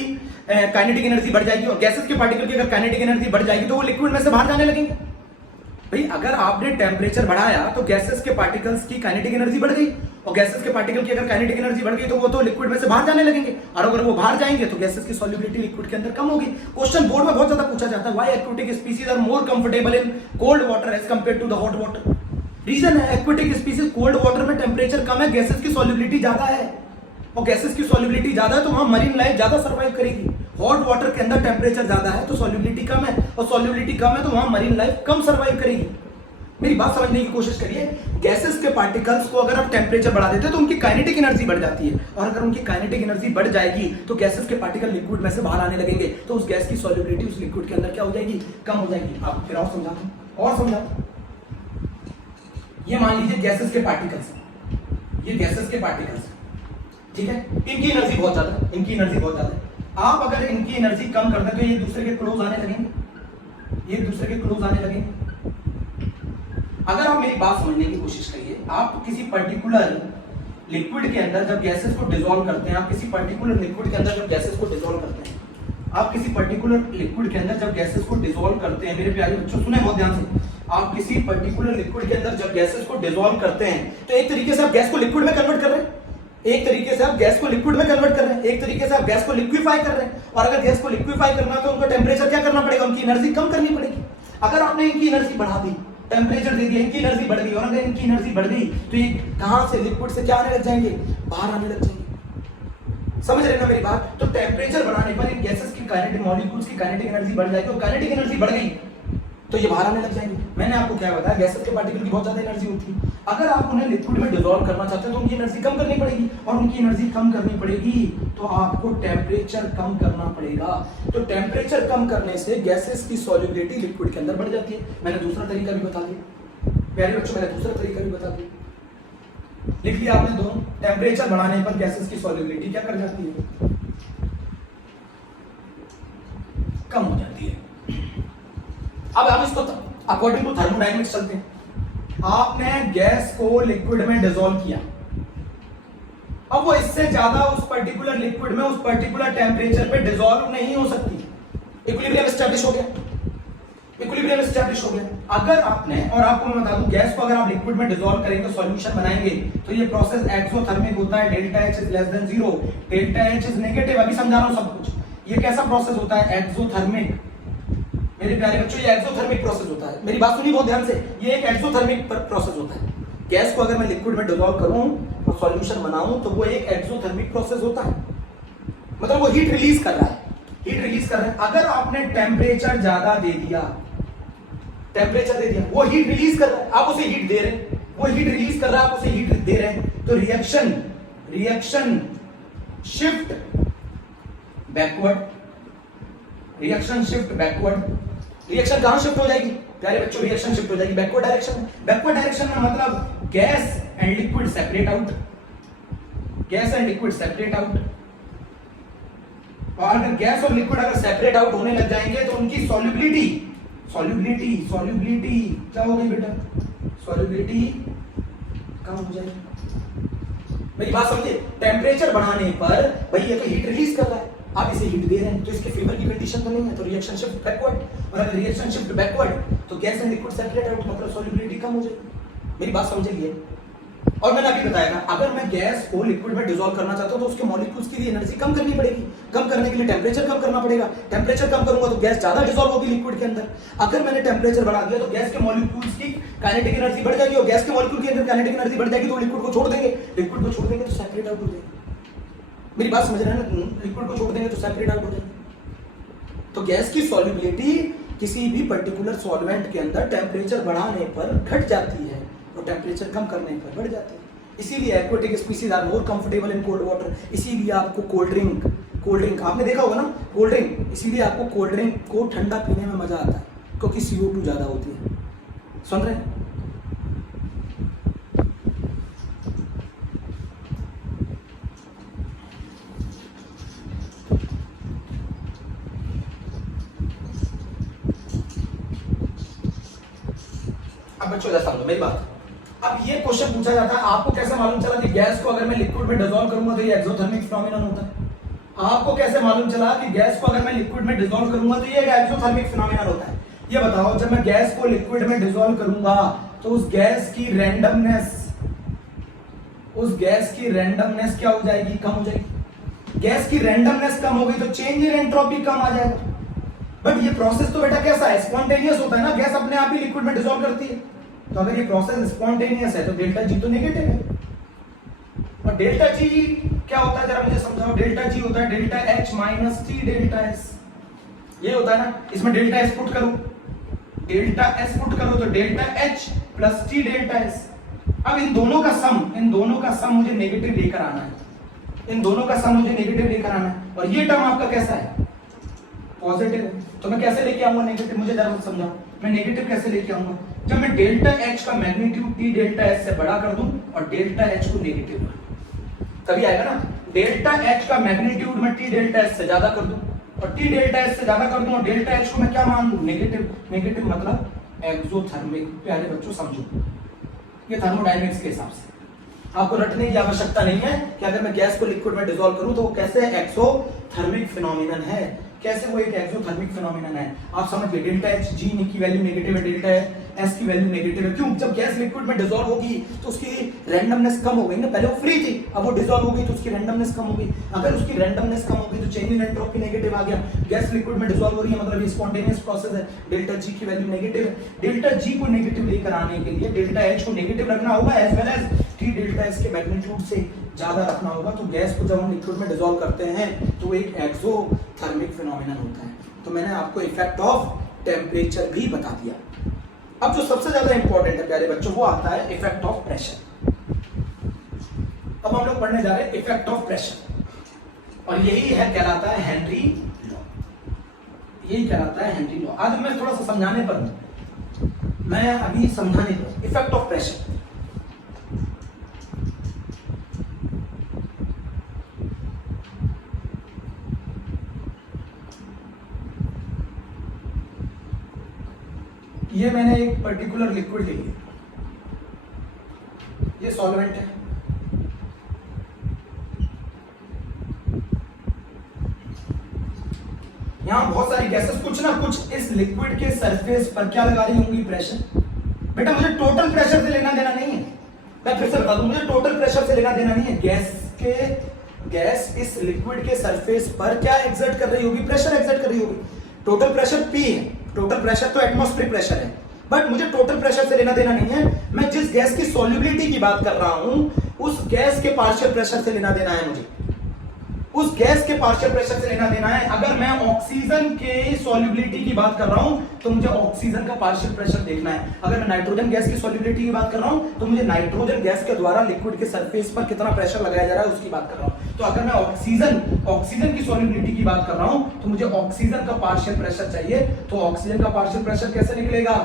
काइनेटिक एनर्जी बढ़ जाएगी, और गैसेस के पार्टिकल की अगर काइनेटिक एनर्जी बढ़ जाएगी तो वो लिक्विड में से बाहर जाने लगेंगे। भाई अगर आपने टेम्परेचर बढ़ाया तो गैसेस के पार्टिकल्स की काइनेटिक एनर्जी बढ़ गई, और गैसेस के पार्टिकल की अगर काइनेटिक एनर्जी बढ़ गई तो वो तो लिक्विड में से बाहर जाने लगेंगे, और अगर वो बाहर जाएंगे तो गैसेस की सॉल्युबिलिटी लिक्विड के अंदर कम होगी। क्वेश्चन बोर्ड में बहुत ज्यादा पूछा जाता है, why aquatic species are more comfortable in cold water as compare to the hot water. Reason है, एक्वेटिक स्पीसीज कोल्ड वाटर में टेम्परेचर कम है, गैसेस की सॉल्युबिलिटी ज्यादा है, और गैसेस की सॉल्युबिलिटी ज्यादा है तो वहां मरीन लाइफ ज्यादा सर्वाइव करेगी। हॉट वाटर के अंदर टेम्परेचर ज्यादा है तो सॉल्युबिलिटी कम है, और सॉल्युबिलिटी कम है तो वहां मरीन लाइफ कम सर्वाइव करेगी। मेरी बात समझने की कोशिश करिए। गैसेस के पार्टिकल्स को अगर आप टेम्परेचर बढ़ा देते हैं तो उनकी काइनेटिक एनर्जी बढ़ जाती है, और अगर उनकी काइनेटिक एनर्जी बढ़ जाएगी तो गैसेस के पार्टिकल लिक्विड में से बाहर आने लगेंगे, तो उस गैस की सॉल्युबिलिटी उस लिक्विड के अंदर क्या हो जाएगी? कम हो जाएगी। आप फिर और समझाता हूं, और समझाता। ये मान लीजिए गैसेस के पार्टिकल्स, ये गैसेस के पार्टिकल्स, ठीक है, इनकी एनर्जी बहुत ज्यादा है, इनकी एनर्जी बहुत ज्यादा है। आप अगर इनकी एनर्जी कम कर दें तो ये एक दूसरे के क्लोज आने लगेंगे, ये एक दूसरे के क्लोज आने लगेंगे। अगर आप मेरी बात समझने की कोशिश करिए, आप किसी पर्टिकुलर लिक्विड के अंदर जब गैसेस को डिसॉल्व करते हैं, आप किसी पर्टिकुलर लिक्विड के अंदर जब गैसेस को डिसॉल्व करते हैं, आप किसी पर्टिकुलर लिक्विड के अंदर जब गैसेस को डिसॉल्व करते हैं, मेरे प्यारे बच्चों सुने बहुत ध्यान से, आप किसी पर्टिकुलर लिक्विड के अंदर जब गैसेस को डिसॉल्व करते हैं तो एक तरीके से आप गैस को लिक्विड में कन्वर्ट कर रहे हैं, एक तरीके से आप गैस को लिक्विड में कन्वर्ट कर रहे हैं, एक तरीके से आप गैस को लिक्विफाई कर रहे हैं। और अगर गैस को लिक्विफाई करना है तो उनको टेम्परेचर क्या करना पड़ेगा? उनकी एनर्जी कम करनी पड़ेगी। अगर आपने इनकी एनर्जी बढ़ा दी, टेम्परेचर दे दिया, इनकी एनर्जी बढ़ गई, और अगर इनकी एनर्जी बढ़ गई तो ये कहां से? लिक्विड से क्या आने लग जाएंगे? बाहर आने लग जाएंगे। समझ रहे ना मेरी बात? तो टेम्परेचर बढ़ाने पर इन गैसेस की काइनेटिक मॉलिक्यूल्स की काइनेटिक एनर्जी बढ़ जाएगी, और काइनेटिक एनर्जी बढ़ गई तो ये बाहर आने लग जाएंगे। मैंने आपको क्या बताया, गैसेस के पार्टिकल की बहुत ज्यादा एनर्जी होती है। अगर आप उन्हें लिक्विड में डिसॉल्व करना चाहते हैं तो उनकी एनर्जी कम करनी पड़ेगी, और उनकी एनर्जी कम करनी पड़ेगी तो आपको टेम्परेचर कम करना पड़ेगा। तो टेम्परेचर कम करने से गैसेस की सॉल्युबिलिटी लिक्विड के अंदर बढ़ जाती है। मैंने दूसरा तरीका भी बता दिया प्यारे बच्चों, मैंने दूसरा तरीका भी बता दिया, लिख लिया आपने दोनों। टेम्परेचर बढ़ाने पर गैसेस की सॉल्युबिलिटी क्या कर जाती है? कम हो जाती है। अब हम इसको अकॉर्डिंग टू थर्मोडायनेमिक्स चलते हैं। आपने गैस को लिक्विड में डिसॉल्व किया, अब वो इससे ज्यादा उस पर्टिकुलर लिक्विड में उस पर्टिकुलर टेम्परेचर पे डिसॉल्व नहीं हो सकती। इक्विलिब्रियम एस्टैब्लिश हो गया, इक्विलिब्रियम एस्टैब्लिश हो गया। अगर आपने, और आपको मैं बता दूं, गैस को अगर आप लिक्विड में डिसॉल्व करेंगे, सॉल्यूशन बनाएंगे, तो ये प्रोसेस एक्सोथर्मिक होता है। Delta H is less than 0, delta H is negative. अभी समझा रहा हूं सब कुछ। ये कैसा प्रोसेस होता है? एक्सोथर्मिक। मेरे प्यारे बच्चों, ये एक्सोथर्मिक प्रोसेस होता है। मेरी बात सुनिए बहुत ध्यान से, ये एक एक्सोथर्मिक प्रोसेस होता है। गैस को अगर मैं लिक्विड में डिसॉल्व करूं और सॉल्यूशन बनाऊं तो वो एक एक्सोथर्मिक प्रोसेस होता है, मतलब वो हीट रिलीज कर रहा है, हीट रिलीज कर रहा है। अगर आपने टेम्परेचर ज्यादा दे दिया, टेम्परेचर दे दिया, वो हीट रिलीज कर रहा है, आप उसे हीट दे रहे हैं, वो हीट रिलीज कर रहा है, आप उसे हीट दे रहे हैं, तो reaction shift backward, reaction shift backward. Reaction कहां शिफ्ट हो जाएगी प्यारे बच्चों? रिएक्शन शिफ्ट हो जाएगी बैकवर्ड डायरेक्शन में। बैकवर्ड डायरेक्शन में मतलब gas and liquid separate out, gas and liquid separate out. और अगर गैस और लिक्विड अगर सेपरेट आउट होने लग जाएंगे तो उनकी सॉल्युबिलिटी क्या हो गई बेटा? सॉल्युबिलिटी कम हो जाएगी। मेरी बात समझिए, टेम्परेचर बढ़ाने पर भाई ये तो हीट रिलीज कर रहा है, आप इसे हीट दे रहे हैं, तो इसके फेवर की कंडीशन तो नहीं है, तो रिएक्शन शिफ्ट बैकवर्ड। और अगर रिएक्शन शिफ्ट बैकवर्ड तो gas and liquid separate out, मतलब सॉल्युबिलिटी कम हो जाएगी। मेरी बात समझिए। और मैंने अभी बताया था, अगर मैं गैस को लिक्विड में डिसॉल्व करना चाहता हूं तो उसके मॉलिक्यूल्स की एनर्जी कम करनी पड़ेगी। कम करने के लिए टेम्परेचर कम करना पड़ेगा। टेम्परेचर कम करूंगा तो गैस ज्यादा डिसॉल्व होगी लिक्विड के अंदर। अगर मैंने टेम्परेचर बढ़ा दिया तो गैस के मॉलिक्यूल्स की काइनेटिक एनर्जी बढ़ जाएगी, और गैस के मॉलिक्यूल की अगर काइनेटिक एनर्जी बढ़ जाएगी तो लिक्विड को छोड़ देंगे, लिक्विड को छोड़ देंगे तो सेपरेट आउट हो जाएगी। मेरी बात समझ रहे हैं ना? लिक्विड को छोड़ देंगे तो सेपरेट आउट हो जाएगा। तो गैस की सॉल्युबिलिटी किसी भी पर्टिकुलर सॉल्वेंट के अंदर टेम्परेचर बढ़ाने पर घट जाती है और टेम्परेचर कम करने पर बढ़ जाती है। इसीलिए aquatic species are more comfortable in cold water. इसीलिए आपको कोल्ड ड्रिंक आपने देखा होगा ना, कोल्ड ड्रिंक, इसीलिए आपको कोल्ड ड्रिंक को ठंडा पीने में मजा आता है क्योंकि CO2 ज्यादा होती है। सुन रहे हैं? अब बच्चों जैसा समझो मेरी बात। अब ये क्वेश्चन पूछा जाता है, आपको कैसे मालूम चला कि गैस को अगर मैं लिक्विड में डिसॉल्व करूंगा तो ये एक्सोथर्मिक फिनोमेनन होता है? आपको कैसे मालूम चला कि गैस को अगर मैं लिक्विड में डिसॉल्व करूंगा तो ये एक्सोथर्मिक फिनोमेनन होता है? ये बताओ, जब मैं गैस को लिक्विड में डिसॉल्व करूंगा तो उस गैस की रैंडमनेस क्या हो जाएगी? कम हो जाएगी। गैस की रैंडमनेस कम हो गई तो चेंज इन एंट्रोपी कम आ जाएगा। बट ये प्रोसेस तो बेटा कैसा है? स्पॉन्टेनियस होता है ना, गैस अपने आप ही लिक्विड में डिसॉल्व करती है। तो अगर ये प्रोसेस स्पॉन्टेनियस है तो डेल्टा जी तो नेगेटिव है। और डेल्टा जी क्या होता है जरा मुझे समझाओ? डेल्टा जी होता है delta H minus T delta S। ये होता है ना, इसमें डेल्टा S पुट करो, डेल्टा S पुट करो तो delta H plus T delta S। अब इन दोनों का सम मुझे नेगेटिव लेकर आना है। और ये टर्म आपका कैसा है? पॉजिटिव है। तो मैं कैसे लेके आऊंगा नेगेटिव? मुझे जरा समझाओ, मैं नेगेटिव कैसे लेके आऊंगा? जब मैं डेल्टा H का मैग्नीट्यूड T डेल्टा S से बड़ा कर दूं और डेल्टा H को नेगेटिव तभी आएगा ना। डेल्टा H का मैग्नीट्यूड मैं T डेल्टा S से ज्यादा कर दूं और T डेल्टा S से ज्यादा कर दूं और डेल्टा H को मैं क्या मान लूं? नेगेटिव मतलब एक्सोथर्मिक। प्यारे बच्चों समझो, ये थर्मोडायनेमिक्स के हिसाब से आपको रटने की आवश्यकता नहीं है कि अगर मैं गैस को लिक्विड में डिसॉल्व करूं तो वो कैसे एक्सोथर्मिक फिनोमेनन है, कैसे वो एक एक्सोथर्मिक फिनोमेनन है। आप समझ गए? डेल्टा H G की वैल्यू नेगेटिव है, डेल्टा S की वैल्यू नेगेटिव है। क्यों? जब गैस लिक्विड में डिसॉल्व होगी तो उसकी रैंडमनेस कम हो गई ना। पहले वो फ्री थी, अब वो डिसॉल्व होगी तो उसकी रैंडमनेस कम हो गई। अगर उसकी रैंडमनेस कम हो गई तो चेंज इन एंट्रोपी नेगेटिव आ गया। गैस लिक्विड में डिसॉल्व हो रही है मतलब ये स्पॉन्टेनियस प्रोसेस है। डेल्टा G की वैल्यू नेगेटिव है। डेल्टा G को नेगेटिव लेकर आने के लिए डेल्टा H को नेगेटिव रखना होगा as well as T delta S के मैग्नीट्यूड से ज्यादा रखना होगा। तो गैस को जब हम लिक्विड में डिसॉल्व करते हैं तो एक एक्सोथर्मिक फिनोमेनन होता है। तो मैंने आपको इफेक्ट ऑफ टेम्परेचर भी बता दिया। अब जो सबसे ज्यादा इंपॉर्टेंट है प्यारे बच्चों वो आता है इफेक्ट ऑफ प्रेशर। अब हम लोग पढ़ने जा रहे हैं इफेक्ट ऑफ प्रेशर और यही है कहलाता है हेनरी लॉ। आज मैं थोड़ा सा समझाने पर हूं, मैं अभी समझाने पर इफेक्ट ऑफ प्रेशर। ये मैंने एक पर्टिकुलर लिक्विड ले लिया, ये सॉल्वेंट है। यहां बहुत सारी गैसेस कुछ ना कुछ इस लिक्विड के सरफेस पर क्या लगा रही होंगी? प्रेशर। बेटा मुझे टोटल प्रेशर से लेना देना नहीं है, मैं फिर से बता दूं, मुझे टोटल प्रेशर से लेना देना नहीं है। गैस इस लिक्विड के सरफेस पर क्या एक्सर्ट कर रही होगी? प्रेशर एक्सर्ट कर रही होगी। टोटल प्रेशर P है। टोटल प्रेशर तो एटमॉस्फेरिक प्रेशर है, बट मुझे टोटल प्रेशर से लेना देना नहीं है। मैं जिस गैस की सॉल्युबिलिटी की बात कर रहा हूं उस गैस के पार्शियल प्रेशर से लेना देना है मुझे, उस गैस के पार्शियल प्रेशर से लेना देना है। अगर मैं ऑक्सीजन के सॉल्युबिलिटी की बात कर रहा हूं तो मुझे ऑक्सीजन का पार्शियल प्रेशर देखना है। अगर मैं नाइट्रोजन गैस की सॉल्युबिलिटी की बात कर रहा हूं तो मुझे नाइट्रोजन गैस के द्वारा लिक्विड के सरफेस पर कितना प्रेशर लगाया जा रहा है उसकी बात कर रहा हूं। तो अगर मैं ऑक्सीजन की सॉल्युबिलिटी की बात कर रहा हूं तो मुझे ऑक्सीजन का पार्शियल प्रेशर चाहिए। तो ऑक्सीजन का पार्शियल प्रेशर कैसे निकलेगा?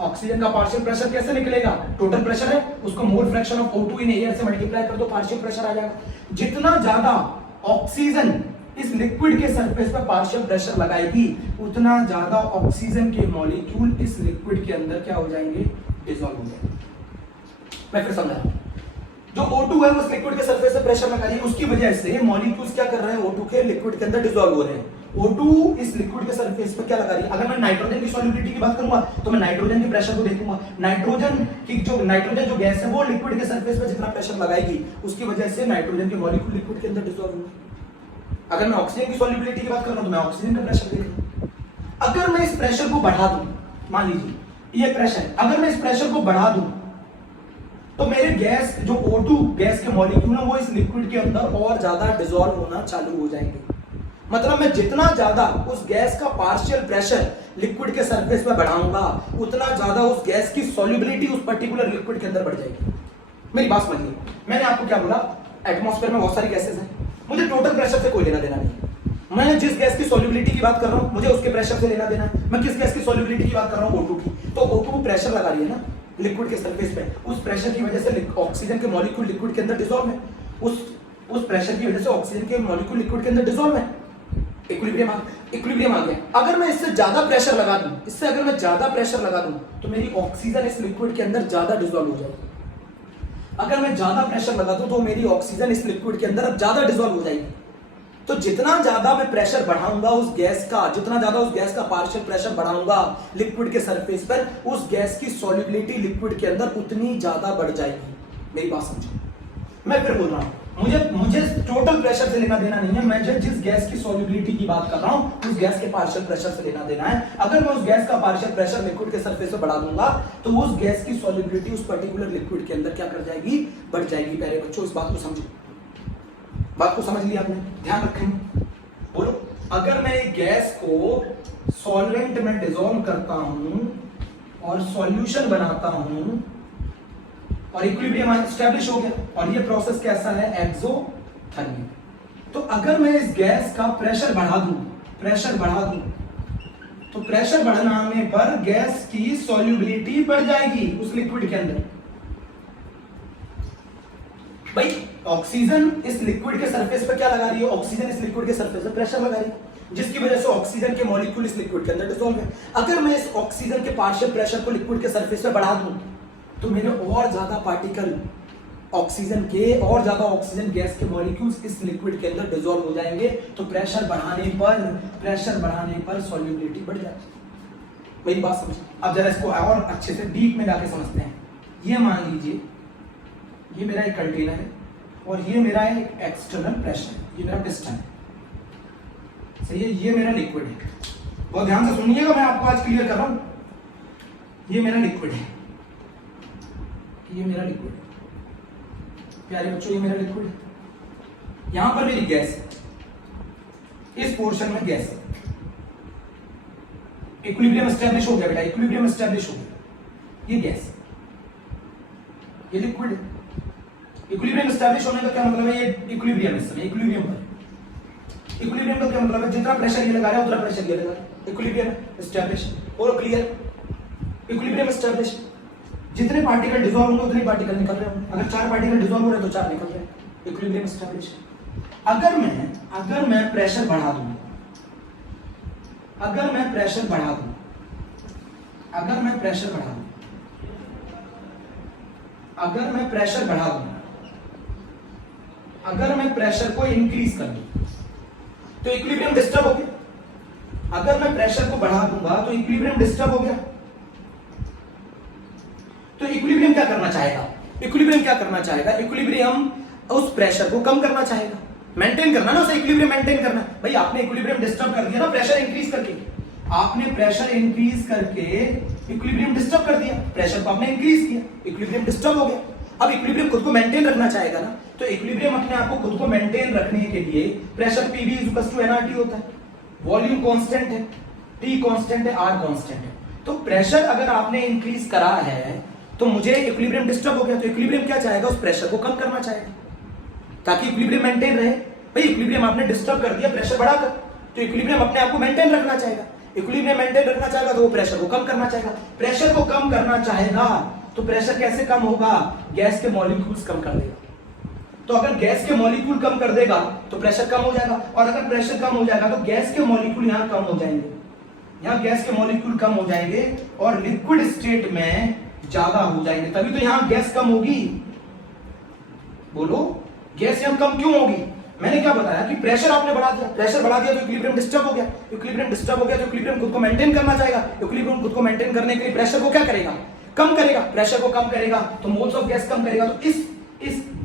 ऑक्सीजन का पार्शियल प्रेशर कैसे निकलेगा? टोटल प्रेशर है, उसको मोल fraction of O2 in air से मल्टीप्लाई कर दो, पार्शियल प्रेशर आ जाएगा। जितना ज्यादा ऑक्सीजन इस लिक्विड के सरफेस पर पार्शियल प्रेशर लगाएगी उतना ज्यादा ऑक्सीजन के मॉलिक्यूल इस लिक्विड के अंदर क्या हो जाएंगे? डिसॉल्व हो जाएंगे। मैं फिर समझा, जो O2 है उस लिक्विड के सरफेस पे प्रेशर लगा रही है, उसकी वजह से मॉलिक्यूल्स क्या कर रहे हैं? O2 के लिक्विड के अंदर डिसॉल्व हो रहे हैं। O2 इस लिक्विड के सरफेस पे क्या लगा रही है? अगर मैं नाइट्रोजन की सॉल्युबिलिटी की बात करूंगा तो मैं नाइट्रोजन के प्रेशर को देखूंगा। नाइट्रोजन जो गैस है वो लिक्विड के सरफेस पे जितना प्रेशर लगाएगी उसकी वजह से नाइट्रोजन के मॉलिक्यूल लिक्विड के अंदर डिसॉल्व होंगे। अगर मैं ऑक्सीजन की सॉल्युबिलिटी की बात कर रहा हूं तो मैं ऑक्सीजन का प्रेशर देखूंगा। अगर मैं इस प्रेशर को बढ़ा दूं, मान लीजिए ये प्रेशर, अगर मैं इस प्रेशर को बढ़ा दूं तो मेरे गैस जो O2 गैस के मॉलिक्यूल है वो इस लिक्विड के अंदर और ज्यादा डिसॉल्व होना चालू हो जाएंगे। मतलब मैं जितना ज्यादा उस गैस का पार्शियल प्रेशर लिक्विड के सरफेस पे बढ़ाऊंगा उतना ज्यादा उस गैस की सॉल्युबिलिटी उस पर्टिकुलर लिक्विड के अंदर बढ़ जाएगी। मेरी बात समझिए, मैंने आपको क्या बोला, एटमॉस्फेयर में बहुत सारी गैसेस हैं, मुझे टोटल प्रेशर से कोई लेना देना नहीं। मैं जिस गैस की सॉल्युबिलिटी की बात कर रहा हूं मुझे उसके प्रेशर से लेना देना है। मैं किस गैस की सॉल्युबिलिटी की बात कर रहा हूं, O2 की। तो O2 प्रेशर लगा रही है ना लिक्विड के सरफेस पे, उस प्रेशर की वजह से ऑक्सीजन के मॉलिक्यूल लिक्विड के अंदर डिसॉल्व है, उस प्रेशर की वजह से ऑक्सीजन के मॉलिक्यूल लिक्विड के अंदर डिसॉल्व है, इक्विलिब्रियम आ गया। अगर मैं इससे ज्यादा प्रेशर लगा दूं, इससे अगर मैं ज्यादा प्रेशर लगा दूं तो मेरी ऑक्सीजन इस लिक्विड के अंदर ज्यादा डिसॉल्व हो जाएगी। अगर मैं ज्यादा प्रेशर लगा दूं तो मेरी ऑक्सीजन इस लिक्विड के अंदर अब ज्यादा डिसॉल्व हो जाएगी। तो जितना ज्यादा मैं प्रेशर बढ़ाऊंगा उस गैस का, जितना ज्यादा उस गैस का पार्शियल प्रेशर बढ़ाऊंगा लिक्विड के सरफेस पर, उस गैस की सॉल्युबिलिटी लिक्विड के अंदर उतनी ज्यादा बढ़ जाएगी। मेरी बात समझो, मैं फिर बोल रहा हूं, मुझे टोटल प्रेशर से लेना देना नहीं है, मैं जिस गैस की सॉल्युबिलिटी की बात कर रहा हूं उस गैस के पार्शियल प्रेशर से लेना देना है। अगर मैं उस गैस का पार्शियल प्रेशर लिक्विड के सरफेस पे बढ़ा दूंगा तो उस गैस की सॉल्युबिलिटी उस पर्टिकुलर लिक्विड के अंदर क्या कर जाएगी, बढ़ जाएगी। प्यारे बच्चों इस बात को समझो, बात को समझ लिया आपने, ध्यान रखेंगे। बोलो, अगर मैं एक गैस को सॉल्वेंट में डिसॉल्व करता हूं और सॉल्यूशन बनाता हूं और इक्विलिब्रियम एस्टैब्लिश हो गया, और ये प्रोसेस कैसा है, एक्सोथर्मिक। तो अगर मैं इस गैस का प्रेशर बढ़ा दूं तो प्रेशर बढ़ाने पर गैस की सॉल्युबिलिटी बढ़ जाएगी उस लिक्विड के अंदर। भाई ऑक्सीजन इस लिक्विड के सरफेस पर क्या लगा रही है, ऑक्सीजन इस लिक्विड के सरफेस पर प्रेशर लगा रही है, जिसकी वजह से ऑक्सीजन के मॉलिक्यूल इस लिक्विड के अंदर डिसॉल्व है। अगर मैं इस ऑक्सीजन के पार्शियल प्रेशर को लिक्विड के सरफेस पे बढ़ा दूं तो मेरे और ज्यादा पार्टिकल ऑक्सीजन के, और ज्यादा ऑक्सीजन गैस के मॉलिक्यूल्स इस लिक्विड के अंदर डिसॉल्व हो जाएंगे। तो प्रेशर बढ़ाने पर सॉल्युबिलिटी बढ़ जाएगी। मेरी बात समझ। अब जरा इसको और अच्छे से डीप में जाके समझते हैं। ये मान लीजिए ये मेरा एक कंटेनर है और ये मेरा एक एक्सटर्नल प्रेशर है, ये मेरा पिस्टन है, सही है, ये मेरा लिक्विड है। बहुत ध्यान से सुनिएगा, मैं आपको आज क्लियर कर रहा हूं। ये मेरा लिक्विड है, ये मेरा लिक्विड है प्यारे बच्चों, ये मेरा लिक्विड है। यहां पर मेरी गैस है, इस पोर्शन में गैस है। इक्विलिब्रियम एस्टैब्लिश हो गया बेटा, इक्विलिब्रियम एस्टैब्लिश हो गया, ये गैस, ये लिक्विड है। इक्विलिब्रियम एस्टैब्लिश होने का क्या मतलब है, ये इक्विलिब्रियम है, इक्विलिब्रियम पर। इक्विलिब्रियम का क्या मतलब है, जितना प्रेशर ये लगा रहा है उतना प्रेशर ये लगा रहा है। इक्विलिब्रियम एस्टैब्लिश, और क्लियर, इक्विलिब्रियम एस्टैब्लिश। जितने पार्टिकल डिसॉल्व होंगे उतने पार्टिकल निकल रहे होंगे। अगर 4 पार्टिकल डिसॉल्व हो रहे हैं तो 4 निकल रहे हैं। Equilibrium establish. अगर मैं प्रेशर बढ़ा दूं, अगर मैं प्रेशर बढ़ा दूं अगर मैं प्रेशर को इंक्रीज कर दूं तो इक्विलिब्रियम डिस्टर्ब हो गया। अगर मैं प्रेशर को बढ़ा दूंगा तो इक्विलिब्रियम डिस्टर्ब हो गया। तो इक्विलिब्रियम क्या करना चाहेगा, इक्विलिब्रियम उस प्रेशर को कम करना चाहेगा, मेंटेन करना ना, उसे इक्विलिब्रियम मेंटेन करना। भाई आपने इक्विलिब्रियम डिस्टर्ब कर दिया ना, प्रेशर इंक्रीज करके, आपने प्रेशर इंक्रीज करके इक्विलिब्रियम डिस्टर्ब कर दिया, प्रेशर को आपने इंक्रीज किया, इक्विलिब्रियम डिस्टर्ब हो गया। अब इक्विलिब्रियम खुद को मेंटेन रखना चाहेगा ना, तो इक्विलिब्रियम अपने आप को खुद को मेंटेन रखने के लिए प्रेशर PV = nRT होता है, वॉल्यूम कांस्टेंट है, T कांस्टेंट है, R कांस्टेंट है। तो प्रेशर अगर आपने इंक्रीज करा है तो मुझे इक्विलिब्रियम डिस्टर्ब हो गया, तो इक्विलिब्रियम क्या चाहेगा, उस प्रेशर को कम करना चाहेगा ताकि इक्विलिब्रियम मेंटेन रहे। भाई इक्विलिब्रियम आपने डिस्टर्ब कर दिया प्रेशर बढ़ाकर, तो इक्विलिब्रियम अपने आप को मेंटेन रखना चाहेगा। इक्विलिब्रियम मेंटेन रखना चाहेगा तो वो प्रेशर को कम करना चाहेगा। प्रेशर को कम करना चाहेगा तो प्रेशर कैसे कम होगा, गैस के मॉलिक्यूल्स कम कर देगा। तो अगर गैस के मॉलिक्यूल कम कर देगा तो प्रेशर कम हो जाएगा, और अगर प्रेशर कम हो जाएगा तो गैस के मॉलिक्यूल यहां कम हो जाएंगे, यहां गैस के मॉलिक्यूल कम हो जाएंगे और लिक्विड स्टेट में ज्यादा हो जाएंगे, तभी तो यहां गैस कम होगी। बोलो गैस यहां कम क्यों होगी? मैंने क्या बताया कि प्रेशर आपने बढ़ा दिया, प्रेशर बढ़ा दिया तो इक्विलिब्रियम डिस्टर्ब हो गया, इक्विलिब्रियम डिस्टर्ब हो गया तो इक्विलिब्रियम खुद को मेंटेन करना चाहेगा, इक्विलिब्रियम खुद को मेंटेन करने के लिए प्रेशर को क्या करेगा, कम करेगा। प्रेशर को कम करेगा तो मोल्स ऑफ गैस कम करेगा। तो इस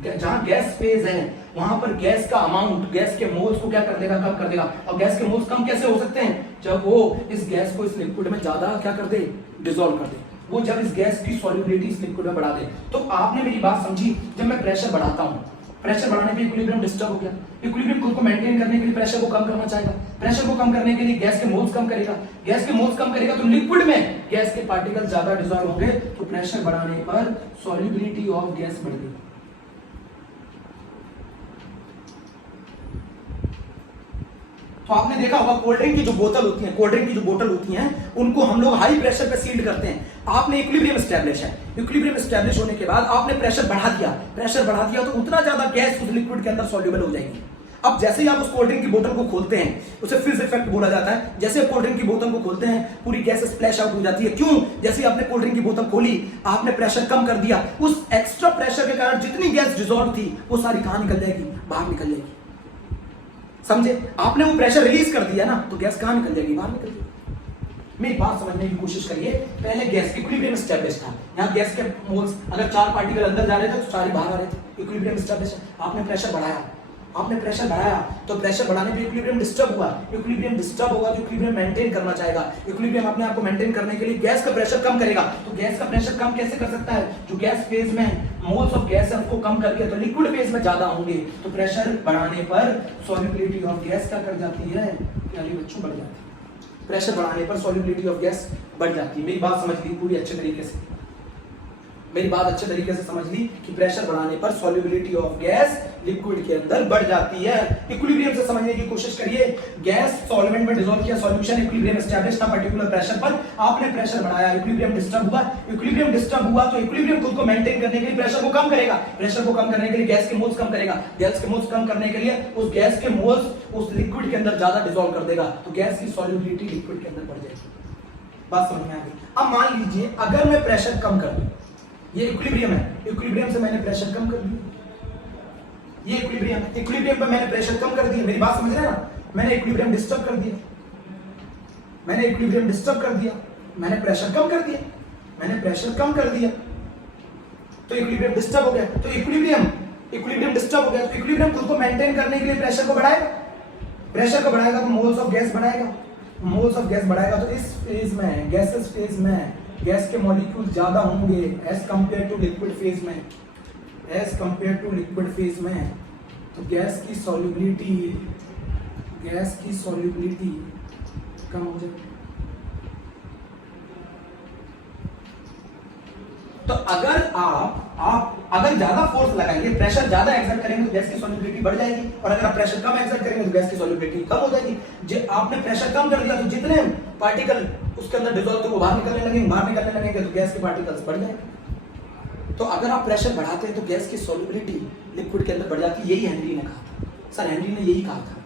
जहां गैस फेज है वहां पर गैस का अमाउंट, गैस के मोल्स को क्या कर देगा, कम कर देगा। और गैस के मोल्स कम कैसे हो सकते हैं, जब वो इस गैस को इस लिक्विड में ज्यादा क्या कर दे, डिसॉल्व कर दे। वो जब इस गैस की सॉल्युबिलिटी इस लिक्विड में बढ़ा दे। तो आपने मेरी बात समझी, जब मैं प्रेशर बढ़ाता हूं, प्रेशर बढ़ाने पे इक्विलिब्रियम डिस्टर्ब हो गया, इक्विलिब्रियम खुद को मेंटेन करने के लिए प्रेशर को कम करना चाहेगा, प्रेशर को कम करने के लिए गैस के मोल्स कम करेगा, गैस के मोल्स कम करेगा तो लिक्विड में गैस के पार्टिकल ज्यादा डिसॉल्व होंगे, तो प्रेशर बढ़ाने पर सॉल्युबिलिटी ऑफ गैस बढ़ गई। तो आपने देखा होगा कोल्ड ड्रिंक की जो बोतल होती है, कोल्ड ड्रिंक की जो बोतल होती हैं, उनको हम लोग हाई प्रेशर पे सील्ड करते हैं। आपने इक्विलिब्रियम एस्टैब्लिश है, इक्विलिब्रियम एस्टैब्लिश होने के बाद आपने प्रेशर बढ़ा दिया, प्रेशर बढ़ा दिया तो उतना ज्यादा गैस उस लिक्विड के अंदर सॉल्युबल हो जाएगी। अब जैसे ही आप उस कोल्ड ड्रिंक की बोतल को खोलते हैं, उसे फ्रीज इफेक्ट बोला जाता है, जैसे कोल्ड ड्रिंक की बोतल को खोलते हैं पूरी गैस स्प्लैश आउट हो जाती है। क्यों? जैसे आपने कोल्ड ड्रिंक की बोतल खोली, आपने प्रेशर कम कर दिया, उस एक्स्ट्रा प्रेशर के कारण जितनी गैस डिसॉल्व थी वो सारी कहां निकल जाएगी? बाहर निकल जाएगी। समझे? आपने वो प्रेशर रिलीज कर दिया ना, तो गैस कहां निकल जाएगी? बाहर निकल जाएगी। मेरी बात समझने की कोशिश करिए। पहले गैस इक्विलिब्रियम एस्टैब्लिश था, यहां गैस के मोल्स अगर 4 पार्टिकल अंदर जा रहे थे तो 4 ही बाहर आ रहे थे। इक्विलिब्रियम एस्टैब्लिश है, आपने प्रेशर बढ़ाया, आपने प्रेशर बढ़ाया तो प्रेशर बढ़ाने पे इक्विलिब्रियम डिस्टर्ब हुआ, इक्विलिब्रियम डिस्टर्ब होगा तो इक्विलिब्रियम मेंटेन करना चाहेगा, इक्विलिब्रियम अपने आप को मेंटेन करने के लिए गैस का प्रेशर कम करेगा। तो गैस का प्रेशर कम कैसे कर सकता है? जो गैस फेज में मोल्स ऑफ गैस है उसको कम करके, तो लिक्विड फेज में ज्यादा होंगे, तो प्रेशर बढ़ाने पर सॉल्युबिलिटी ऑफ गैस क्या कर जाती है? प्यारे बच्चों, बढ़ जाती है। प्रेशर बढ़ाने पर सॉल्युबिलिटी ऑफ गैस बढ़ जाती है। मेरी बात समझ ली पूरी अच्छे तरीके से? मेरी बात अच्छे तरीके से समझ ली कि प्रेशर बढ़ाने पर सॉल्युबिलिटी ऑफ गैस लिक्विड के अंदर बढ़ जाती है। इक्विलिब्रियम से समझने की कोशिश करिए। गैस सॉल्वेंट में डिसॉल्व किया, सॉल्यूशन इक्विलिब्रियम एस्टैब्लिश था पर्टिकुलर प्रेशर पर, आपने प्रेशर बढ़ाया, इक्विलिब्रियम डिस्टर्ब हुआ, इक्विलिब्रियम डिस्टर्ब हुआ तो इक्विलिब्रियम खुद को मेंटेन करने के लिए प्रेशर को कम करेगा, प्रेशर को कम करने के लिए गैस के मोल्स कम करेगा, गैस के मोल्स कम करने के लिए उस गैस के मोल्स उस लिक्विड के अंदर ज्यादा डिसॉल्व कर देगा, तो गैस की सॉल्युबिलिटी लिक्विड के अंदर बढ़ जाएगी। बात समझ में आ गई? अब मान लीजिए अगर मैं प्रेशर कम कर दूं, ये इक्विलिब्रियम है, इक्विलिब्रियम से मैंने प्रेशर कम कर दिया, ये इक्विलिब्रियम है, इक्विलिब्रियम पे मैंने प्रेशर कम कर दिया। मेरी बात समझ रहे हैं ना? मैंने इक्विलिब्रियम डिस्टर्ब कर दिया, मैंने इक्विलिब्रियम डिस्टर्ब कर दिया, मैंने प्रेशर कम कर दिया, मैंने प्रेशर कम कर दिया तो इक्विलिब्रियम डिस्टर्ब हो गया। तो इक्विलिब्रियम डिस्टर्ब हो गया तो इक्विलिब्रियम खुद को मेंटेन करने के लिए प्रेशर को बढ़ाएगा, प्रेशर को बढ़ाएगा तो मोल्स ऑफ गैस बढ़ाएगा, मोल्स ऑफ गैस बढ़ाएगा तो इस फेज में, गैसेस फेज में गैस के मॉलिक्यूल ज्यादा होंगे as compare to liquid phase में, as compare to liquid phase में, तो गैस की सॉल्युबिलिटी कम हो जाएगी। तो अगर आप अगर ज्यादा फोर्स लगाएंगे, प्रेशर ज्यादा एक्सर्ट करेंगे तो गैस की सॉल्युबिलिटी बढ़ जाएगी, और अगर आप प्रेशर कम एक्सर्ट करेंगे तो गैस की सॉल्युबिलिटी कम हो जाएगी। जो आपने प्रेशर कम कर दिया तो जितने पार्टिकल उसके अंदर डिसॉल्व थे वो बाहर निकलने लगेंगे तो गैस के पार्टिकल्स बढ़ जाएंगे। तो अगर आप प्रेशर बढ़ाते हैं तो गैस की सॉल्युबिलिटी लिक्विड के अंदर बढ़ जाती है। यही हेनरी ने कहा था, सर हेनरी ने यही कहा था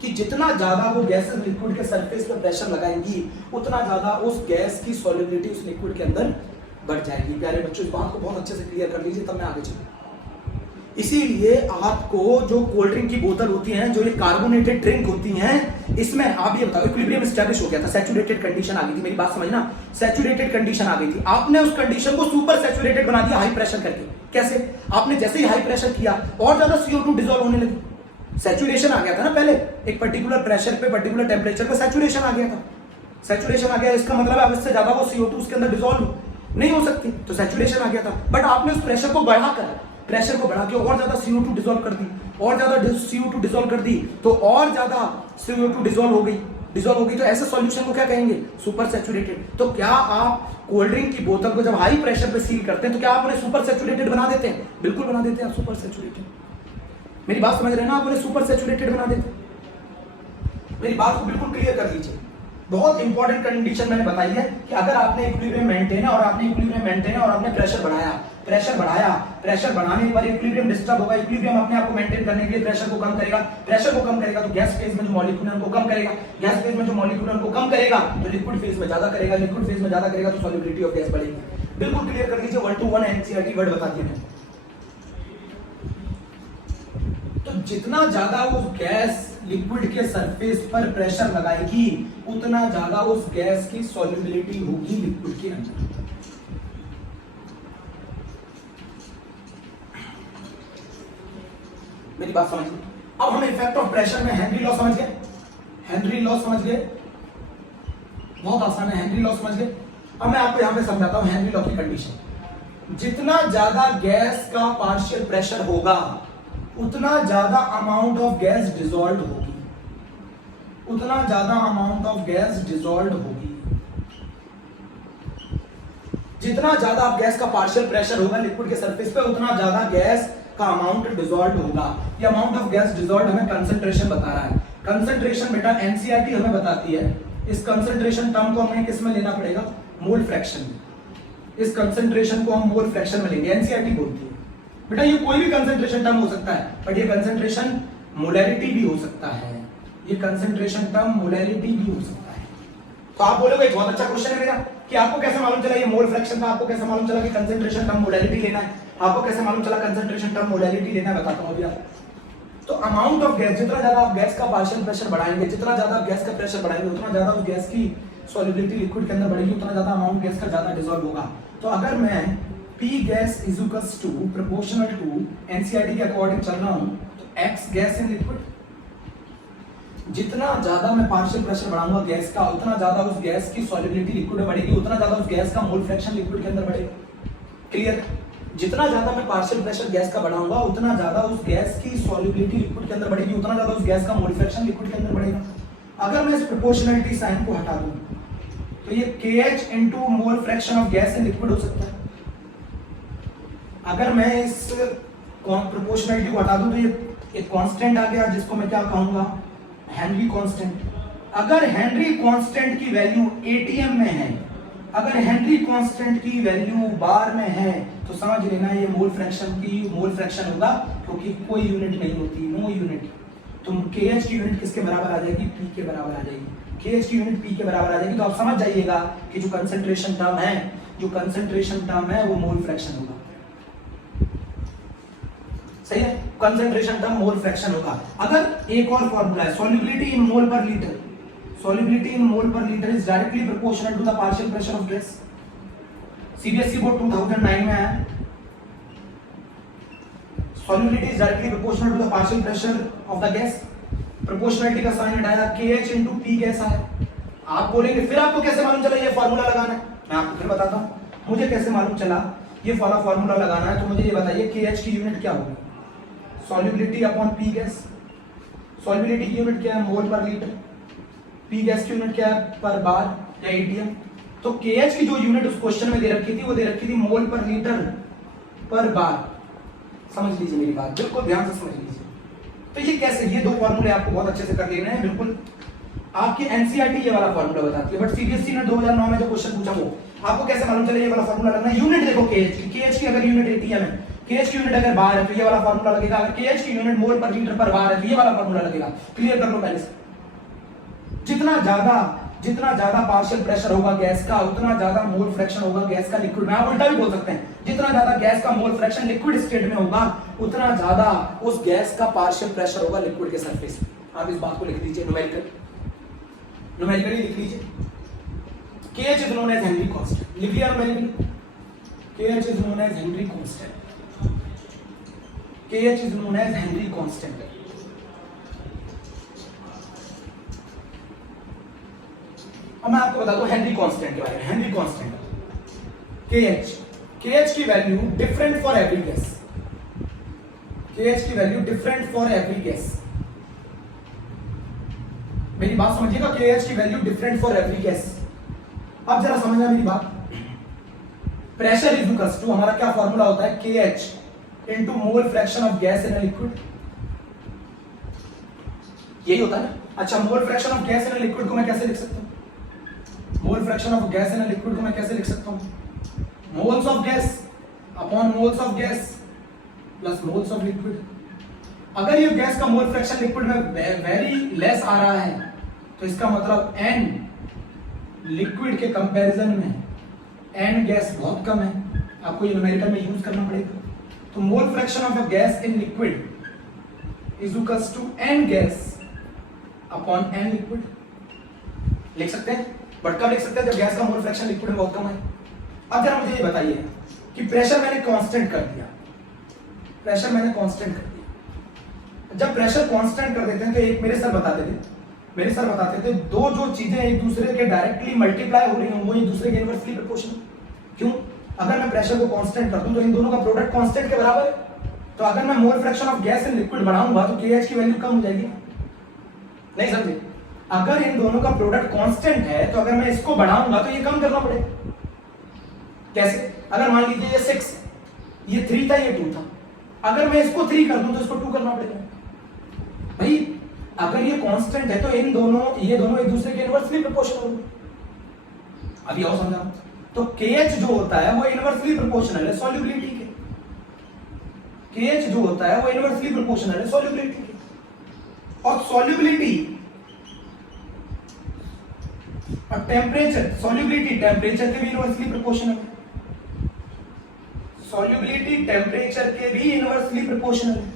कि जितना ज्यादा वो गैसेस लिक्विड के सरफेस पर प्रेशर लगाएंगी उतना ज्यादा उस गैस की सॉल्युबिलिटी उस लिक्विड के अंदर बढ़ जाएगी। प्यारे बच्चों, इस बात को बहुत अच्छे से क्लियर कर लीजिए, तब मैं आगे चलूं। इसीलिए आपको जो कोल्ड ड्रिंक की बोतल होती हैं, जो ये कार्बोनेटेड ड्रिंक होती हैं, इसमें आप ये बताओ इक्विलिब्रियम एस्टैब्लिश हो गया था, सैचुरेटेड कंडीशन आ गई थी। मेरी बात समझना, सैचुरेटेड कंडीशन आ गई थी, आपने उस कंडीशन को सुपर सैचुरेटेड बना दिया हाई प्रेशर करके। कैसे? आपने जैसे ही हाई प्रेशर किया और ज्यादा CO2 डिसॉल्व होने लगी। सैचुरेशन आ गया था ना, पहले एक पर्टिकुलर प्रेशर पे, पर्टिकुलर टेम्परेचर पे सैचुरेशन आ गया था। सैचुरेशन आ गया, इसका मतलब अब इससे ज्यादा वो CO2 उसके अंदर डिसॉल्व नहीं हो सकती, तो सैचुरेशन आ गया था। बट आपने उस प्रेशर को बढ़ाकर, प्रेशर को बढ़ा के और ज्यादा CO2 डिसॉल्व कर दी, और ज्यादा CO2 डिसॉल्व कर दी तो और ज्यादा CO2 डिसॉल्व हो गई तो ऐसे सॉल्यूशन को क्या कहेंगे? Super saturated. तो क्या आप कोल्ड ड्रिंक की बोतल को जब हाई प्रेशर पे सील करते हैं तो क्या आप उन्हें सुपर सैचुरेटेड बना देते हैं? बिल्कुल बना देते हैं आप सुपर सैचुरेटेड। मेरी बात समझ रहे हैं ना? आप उन्हें सुपर सैचुरेटेड बना देते हैं। मेरी बात को बिल्कुल क्लियर कर लीजिए। बहुत इंपॉर्टेंट कंडीशन मैंने बताई है कि अगर आपने इक्विलिब्रियम मेंटेन है और आपने प्रेशर बढ़ाने पर इक्विलिब्रियम डिस्टर्ब होगा, इक्विलिब्रियम अपने आप को मेंटेन करने के लिए प्रेशर को कम करेगा तो गैस फेज में जो मॉलिक्यूल है उनको कम करेगा, गैस फेज में जो मॉलिक्यूल है उनको कम करेगा तो लिक्विड फेज में ज्यादा करेगा, लिक्विड फेज में ज्यादा करेगा तो सॉल्युबिलिटी ऑफ गैस बढ़ेगी। बिल्कुल क्लियर कर लीजिए, 1 to 1 NCERT वर्ड बता दिए मैंने। तो जितना ज्यादा उस गैस लिक्विड के सरफेस पर प्रेशर लगाएगी उतना ज्यादा उस गैस की सॉल्युबिलिटी होगी लिक्विड के अंदर। मेरी बात समझिए। अब हम इफेक्ट ऑफ प्रेशर में हेनरी लॉ समझ गए, बहुत आसान है, हेनरी लॉ समझ गए। अब मैं आपको यहां पे समझाता हूं हेनरी लॉ की कंडीशन। जितना ज्यादा गैस का पार्शियल प्रेशर होगा उतना ज्यादा अमाउंट ऑफ गैस डिसॉल्व होगी, उतना ज्यादा अमाउंट ऑफ गैस डिसॉल्व होगी। जितना ज्यादा आप गैस का पार्शियल प्रेशर होगा लिक्विड के सरफेस पे उतना ज्यादा गैस का अमाउंट डिसॉल्व होगा। ये अमाउंट ऑफ गैस डिसॉल्व हमें कंसंट्रेशन बता रहा है। कंसंट्रेशन बेटा एनसीईआरटी हमें बताती है। इस कंसंट्रेशन टर्म को हमें किस में लेना पड़ेगा? मोल फ्रैक्शन में। इस कंसंट्रेशन को हम मोल फ्रैक्शन में लेंगे, एनसीईआरटी बोलती है। बेटा ये कोई भी कंसंट्रेशन टर्म हो सकता है, बट ये कंसंट्रेशन मोलैरिटी भी हो सकता है। ये कंसंट्रेशन टर्म मोलैरिटी भी हो सकता है। तो आप बोलोगे बहुत अच्छा क्वेश्चन है मेरा कि आपको कैसे मालूम चला ये मोल फ्रैक्शन था, आपको कैसे मालूम चला कि कंसंट्रेशन टर्म मोलैरिटी लेना है, आपको कैसे मालूम चला कंसंट्रेशन टर्म मोलैरिटी लेना है, बताता हूं अभी आपको। तो अमाउंट ऑफ गैस, जितना ज्यादा आप गैस का पार्शियल प्रेशर बढ़ाएंगे, जितना ज्यादा आप गैस का प्रेशर बढ़ाएंगे उतना ज्यादा उस गैस की सॉल्युबिलिटी लिक्विड के अंदर बढ़ेगी, उतना ज्यादा अमाउंट गैस का ज्यादा डिसॉल्व होगा। तो अगर मैं P gas is equals to proportional to NCERT के अकॉर्डिंग चल रहा हूं तो X गैस इन लिक्विड, जितना ज्यादा मैं पार्शियल प्रेशर बढ़ाऊंगा गैस का उतना ज्यादा उस गैस की सॉल्युबिलिटी लिक्विड में बढ़ेगी, उतना ज्यादा उस गैस का मोल फ्रैक्शन लिक्विड के अंदर बढ़ेगा। क्लियर? जितना ज्यादा मैं पार्शियल प्रेशर गैस का बढ़ाऊंगा उतना ज्यादा उस गैस की सॉल्युबिलिटी लिक्विड के अंदर बढ़ेगी, उतना ज्यादा उस गैस का मोल फ्रैक्शन लिक्विड के अंदर बढ़ेगा। अगर मैं इस प्रोपोर्शनलिटी साइन को हटा दूं तो ये KH into mole fraction of gas in liquid हो सकता है। अगर मैं इस प्रोपोर्शनलिटी को हटा दूं तो ये एक कांस्टेंट आ गया जिसको मैं क्या कहूंगा? Henry constant. अगर हेनरी कांस्टेंट की वैल्यू ATM में है, अगर हेनरी कांस्टेंट की वैल्यू बार में है तो समझ लेना ये मोल फ्रैक्शन होगा, क्योंकि कोई यूनिट नहीं होती, नो यूनिट। तो KH की यूनिट किसके बराबर आ जाएगी? P के बराबर आ जाएगी। KH की यूनिट P के बराबर आ जाएगी। तो आप समझ जाइएगा कि जो कंसंट्रेशन टर्म है वो मोल फ्रैक्शन होगा। सही है? कंसंट्रेशन टर्म मोल फ्रैक्शन होगा। अगर एक और फार्मूला है सॉल्युबिलिटी इन मोल पर litre, solubility in mole per liter is directly proportional to the partial pressure of gas. CBSE board 2009 में है। solubility is directly proportional to the partial pressure of the gas. proportionality का साइन हटाया, KH into P gas है। आप बोलेंगे फिर आपको कैसे मालूम चला ये फार्मूला लगाना है? मैं आपको फिर बताता हूँ मुझे कैसे मालूम चला ये वाला फार्मूला लगाना है। तो मुझे ये बताइए KH की यूनिट क्या होगी? solubility upon P gas। solubility की यूनिट क्या है? मोल पर लीटर। P गैस की यूनिट क्या है? पर बार या ATM। तो KH की जो यूनिट उस क्वेश्चन में दे रखी थी वो दे रखी थी मोल पर लीटर पर बार। समझ लीजिए मेरी बात, बिल्कुल ध्यान से समझ लीजिए। तो ये कैसे, ये दो फॉर्मूले आपको बहुत अच्छे से कर लेने हैं। बिल्कुल आपकी एनसीईआरटी ये वाला फॉर्मूला बताती है, बट सीबीएसई ने 2009 में जो क्वेश्चन पूछा वो आपको कैसे मालूम चले ये वाला फॉर्मूला लगना है? यूनिट देखो KH की अगर यूनिट ATM है, KH की यूनिट अगर बार है तो ये वाला फॉर्मूला लगेगा। अगर KH की यूनिट मोल पर लीटर पर बार है तो ये वाला फॉर्मूला लगेगा। क्लियर कर लो पहले से। जितना ज्यादा पार्शियल प्रेशर होगा गैस का उतना ज्यादा मोल फ्रैक्शन होगा गैस का लिक्विड में। आप उल्टा भी बोल सकते हैं, जितना ज्यादा गैस का मोल फ्रैक्शन लिक्विड स्टेट में होगा उतना ज्यादा उस गैस का पार्शियल प्रेशर होगा लिक्विड के सरफेस पे। आप इस बात को लिख लीजिए, न्यूमेरिकली लिख लीजिए। KH is known as Henry constant। लिख लिया numerically? KH is known as Henry constant। KH is known as Henry constant। अब मैं आपको बता दूं हेनरी कांस्टेंट के बारे में। हेनरी कांस्टेंट KH की value different for every gas. KH की value different for every gas. मेरी बात समझिएगा, KH की value different for every gas. अब जरा समझना मेरी बात। प्रेशर इज इक्वल्स टू हमारा क्या फॉर्मूला होता है? KH into mole fraction of gas in a liquid. यही होता है। अच्छा, मोल fraction of gas in a liquid को मैं कैसे लिख सकता हूं? मोल fraction of gas in a liquid को मैं कैसे लिख सकता हूं? Moles of gas upon moles of gas plus moles of liquid. अगर ये गैस का मोल फ्रैक्शन लिक्विड में वेरी लेस आ रहा है तो इसका मतलब N लिक्विड के कंपैरिजन में N गैस बहुत कम है। आपको ये न्यूमेरिकल में यूज करना पड़ेगा। तो mole fraction of a gas in liquid is equals to N gas upon N liquid. लिख सकते हैं, बट कब लिख सकते हैं? जब गैस का मोल फ्रैक्शन लिक्विड में बहुत कम है। अब जरा मुझे ये बताइए कि प्रेशर मैंने कांस्टेंट कर दिया, जब प्रेशर कांस्टेंट कर देते हैं तो एक मेरे सर बताते थे मेरे सर बताते थे दो जो चीजें एक दूसरे के डायरेक्टली मल्टीप्लाई हो रही हैं वो एक दूसरे के इनवर्सली प्रोपोर्शनल। क्यों? अगर मैं प्रेशर को कांस्टेंट कर दूं तो इन दोनों का प्रोडक्ट कांस्टेंट के बराबर है। तो अगर मैं मोल fraction of gas in liquid बढ़ाऊंगा तो KH की वैल्यू कम हो जाएगी। नहीं समझे? अगर इन दोनों का प्रोडक्ट कांस्टेंट है तो अगर मैं इसको बढ़ाऊंगा तो ये कम करना पड़ेगा। कैसे? अगर मान लीजिए ये 6 ये 3 था ये 2 था, अगर मैं इसको 3 कर दूं तो इसको 2 करना पड़ेगा। भाई अगर ये कांस्टेंट है तो ये दोनों एक दूसरे के इनवर्सली प्रोपोर्शनल होंगे। अभी और समझा। तो KH जो होता है वो इनवर्सली प्रोपोर्शनल है सॉल्युबिलिटी के। KH जो होता है वो इनवर्सली प्रोपोर्शनल है सॉल्युबिलिटी के। और सॉल्युबिलिटी और टेम्परेचर, सॉल्युबिलिटी टेम्परेचर के भी इनवर्सली प्रोपोर्शनल है। सॉल्युबिलिटी टेम्परेचर के भी इनवर्सली प्रोपोर्शनल है।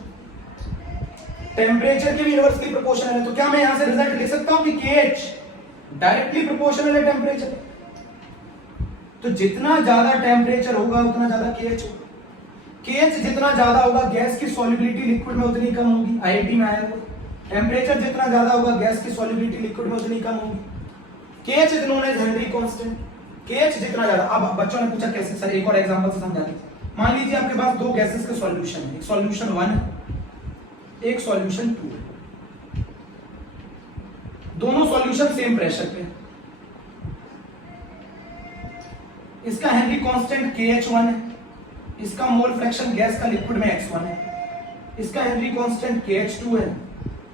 टेम्परेचर के भी इनवर्सली प्रोपोर्शनल है। तो क्या मैं यहां से रिजल्ट लिख सकता हूं कि KH डायरेक्टली प्रोपोर्शनल है टेम्परेचर। तो जितना ज्यादा टेम्परेचर होगा उतना ज्यादा KH होगा। KH जितना ज्यादा होगा गैस की सॉल्युबिलिटी लिक्विड में उतनी कम होगी। IIT में आया वो। टेम्परेचर जितना ज्यादा होगा गैस की सॉल्युबिलिटी लिक्विड में उतनी कम होगी। KH is known as Henry constant. KH जितना ज्यादा। अब बच्चों ने पूछा कैसे सर, एक और एग्जांपल से समझा दें। मान लीजिए आपके पास दो गैसेस के सॉल्यूशन है, एक सॉल्यूशन 1 है एक सॉल्यूशन 2 है। दोनों सॉल्यूशन सेम प्रेशर पे। इसका हेनरी कांस्टेंट KH1 है, इसका मोल फ्रैक्शन गैस का लिक्विड में X1 है, इसका हेनरी कांस्टेंट KH2 है,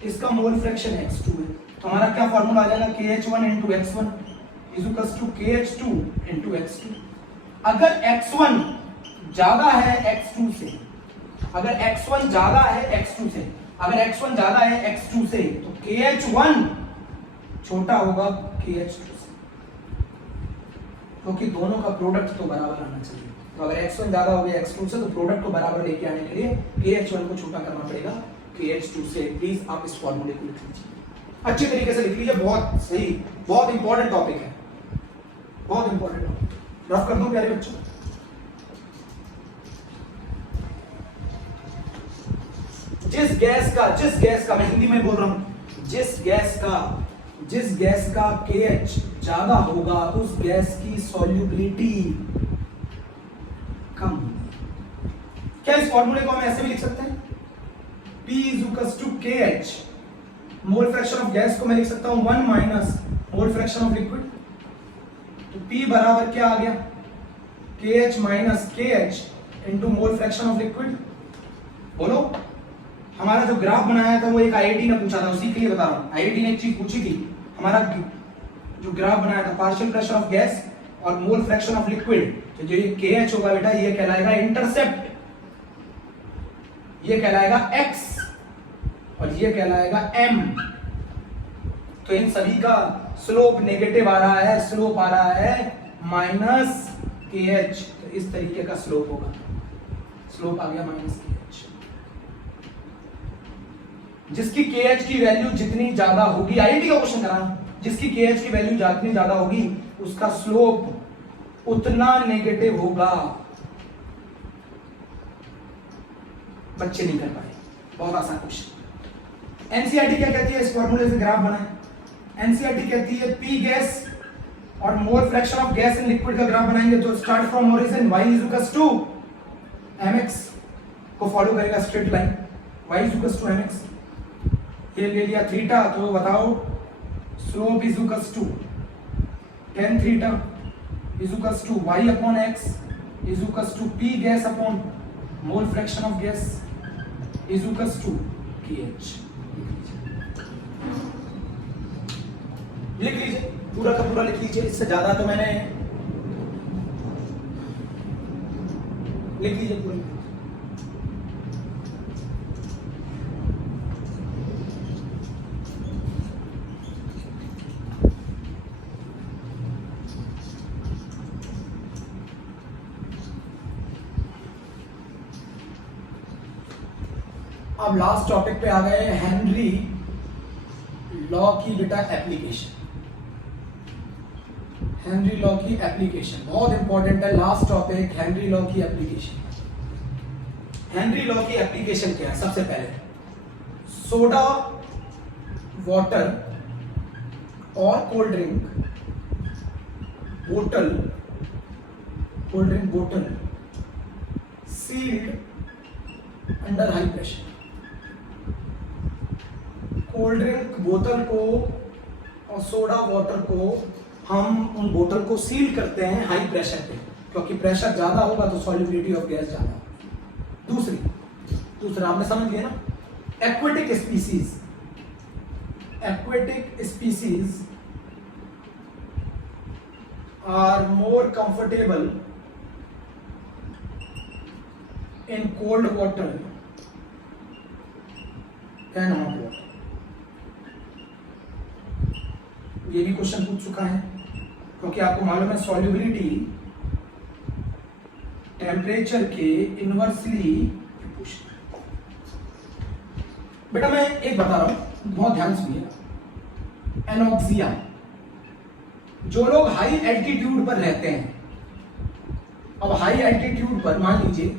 इसका मोल फ्रैक्शन X2 है। तो हमारा क्या फार्मूला आ जाएगा? KH1 into X1 is equals to KH2 into X2। अगर X1 ज्यादा है X2 से, अगर X1 ज्यादा है X2 से, अगर X1 ज्यादा है X2 से तो KH1 छोटा होगा KH2 से, क्योंकि दोनों का प्रोडक्ट तो बराबर आना चाहिए। तो अगर X1 ज्यादा हो गया X2 से तो प्रोडक्ट को बराबर लेके आने के लिए KH1 को छोटा करना पड़ेगा KH2 से। प्लीज आप इस फॉर्मूले को लिख लीजिए, अच्छी तरीके से लिख लीजिए। बहुत सही, बहुत इंपॉर्टेंट टॉपिक है, बहुत इंपॉर्टेंट टॉपिक। रफ कर दूं प्यारे बच्चों? जिस गैस का मैं हिंदी में बोल रहा हूं, जिस गैस का KH ज्यादा होगा उस गैस की सॉल्युबिलिटी कम। क्या इस फॉर्मूले को हम ऐसे भी लिख सकते हैं? P is KH, mole fraction of gas को मैं लिख सकता हूं 1 minus mole fraction of liquid. तो P बराबर क्या आ गया? KH minus KH into mole fraction of liquid. बोलो, हमारा जो ग्राफ बनाया था वो एक IIT ने पूछा था, उसी के लिए बता रहा हूं। IIT ने एक चीज पूछी थी, हमारा जो ग्राफ बनाया था पार्शियल प्रेशर ऑफ गैस और मोल फ्रैक्शन ऑफ लिक्विड, तो जो ये KH होगा बेटा ये कहलाएगा इंटरसेप्ट, ये कहलाएगा X और ये कहलाएगा M। तो इन सभी का स्लोप नेगेटिव आ रहा है, स्लोप आ रहा है माइनस KH। तो इस तरीके का स्लोप होगा, स्लोप आ गया माइनस KH। जिसकी KH की वैल्यू जितनी ज्यादा होगी, IIT का क्वेश्चन करा, जिसकी KH की वैल्यू जितनी ज्यादा होगी उसका स्लोप उतना नेगेटिव होगा। बच्चे नहीं कर पाए, बहुत आसान क्वेश्चन। NCERT क्या कहती है? इस फॉर्मूले से ग्राफ बनाए। NCERT कहती है P गैस और मोल fraction of gas in liquid का ग्राफ बनाएंगे तो start from origin y is equals to mx को फॉलो करेगा straight line, y is equals to mx। ये ले लिया थीटा, तो बताओ slope is equals to tan theta is equals to y upon x is equals to P gas upon mole fraction of gas is equals to KH। लिख लीजिए, पूरा का पूरा लिख लीजिए, इससे ज्यादा तो मैंने लिख लीजिए पूरा। अब लास्ट टॉपिक पे आ गए, हेनरी लॉ की बेटा एप्लीकेशन। हेनरी लॉ की एप्लीकेशन बहुत इंपॉर्टेंट है, लास्ट टॉपिक हेनरी लॉ की एप्लीकेशन। हेनरी लॉ की एप्लीकेशन क्या है? सबसे पहले सोडा वाटर और कोल्ड ड्रिंक बोतल sealed under high pressure. Cold drink बोतल को और सोडा वाटर को हम उन बोतल को सील करते हैं हाई प्रेशर पे, क्योंकि प्रेशर ज्यादा होगा तो सॉल्युबिलिटी ऑफ गैस ज्यादा होगी। दूसरा आपने समझ लिया ना। Aquatic species are more comfortable in cold water can hot water. ये भी क्वेश्चन पूछ चुका है, क्योंकि आपको मालूम है सॉल्युबिलिटी टेम्परेचर के इनवर्सली। बेटा मैं एक बता रहा हूं, बहुत ध्यान सुनिएगा। एनॉक्सिया, जो लोग हाई एल्टीट्यूड पर रहते हैं, अब हाई एल्टीट्यूड पर मान लीजिए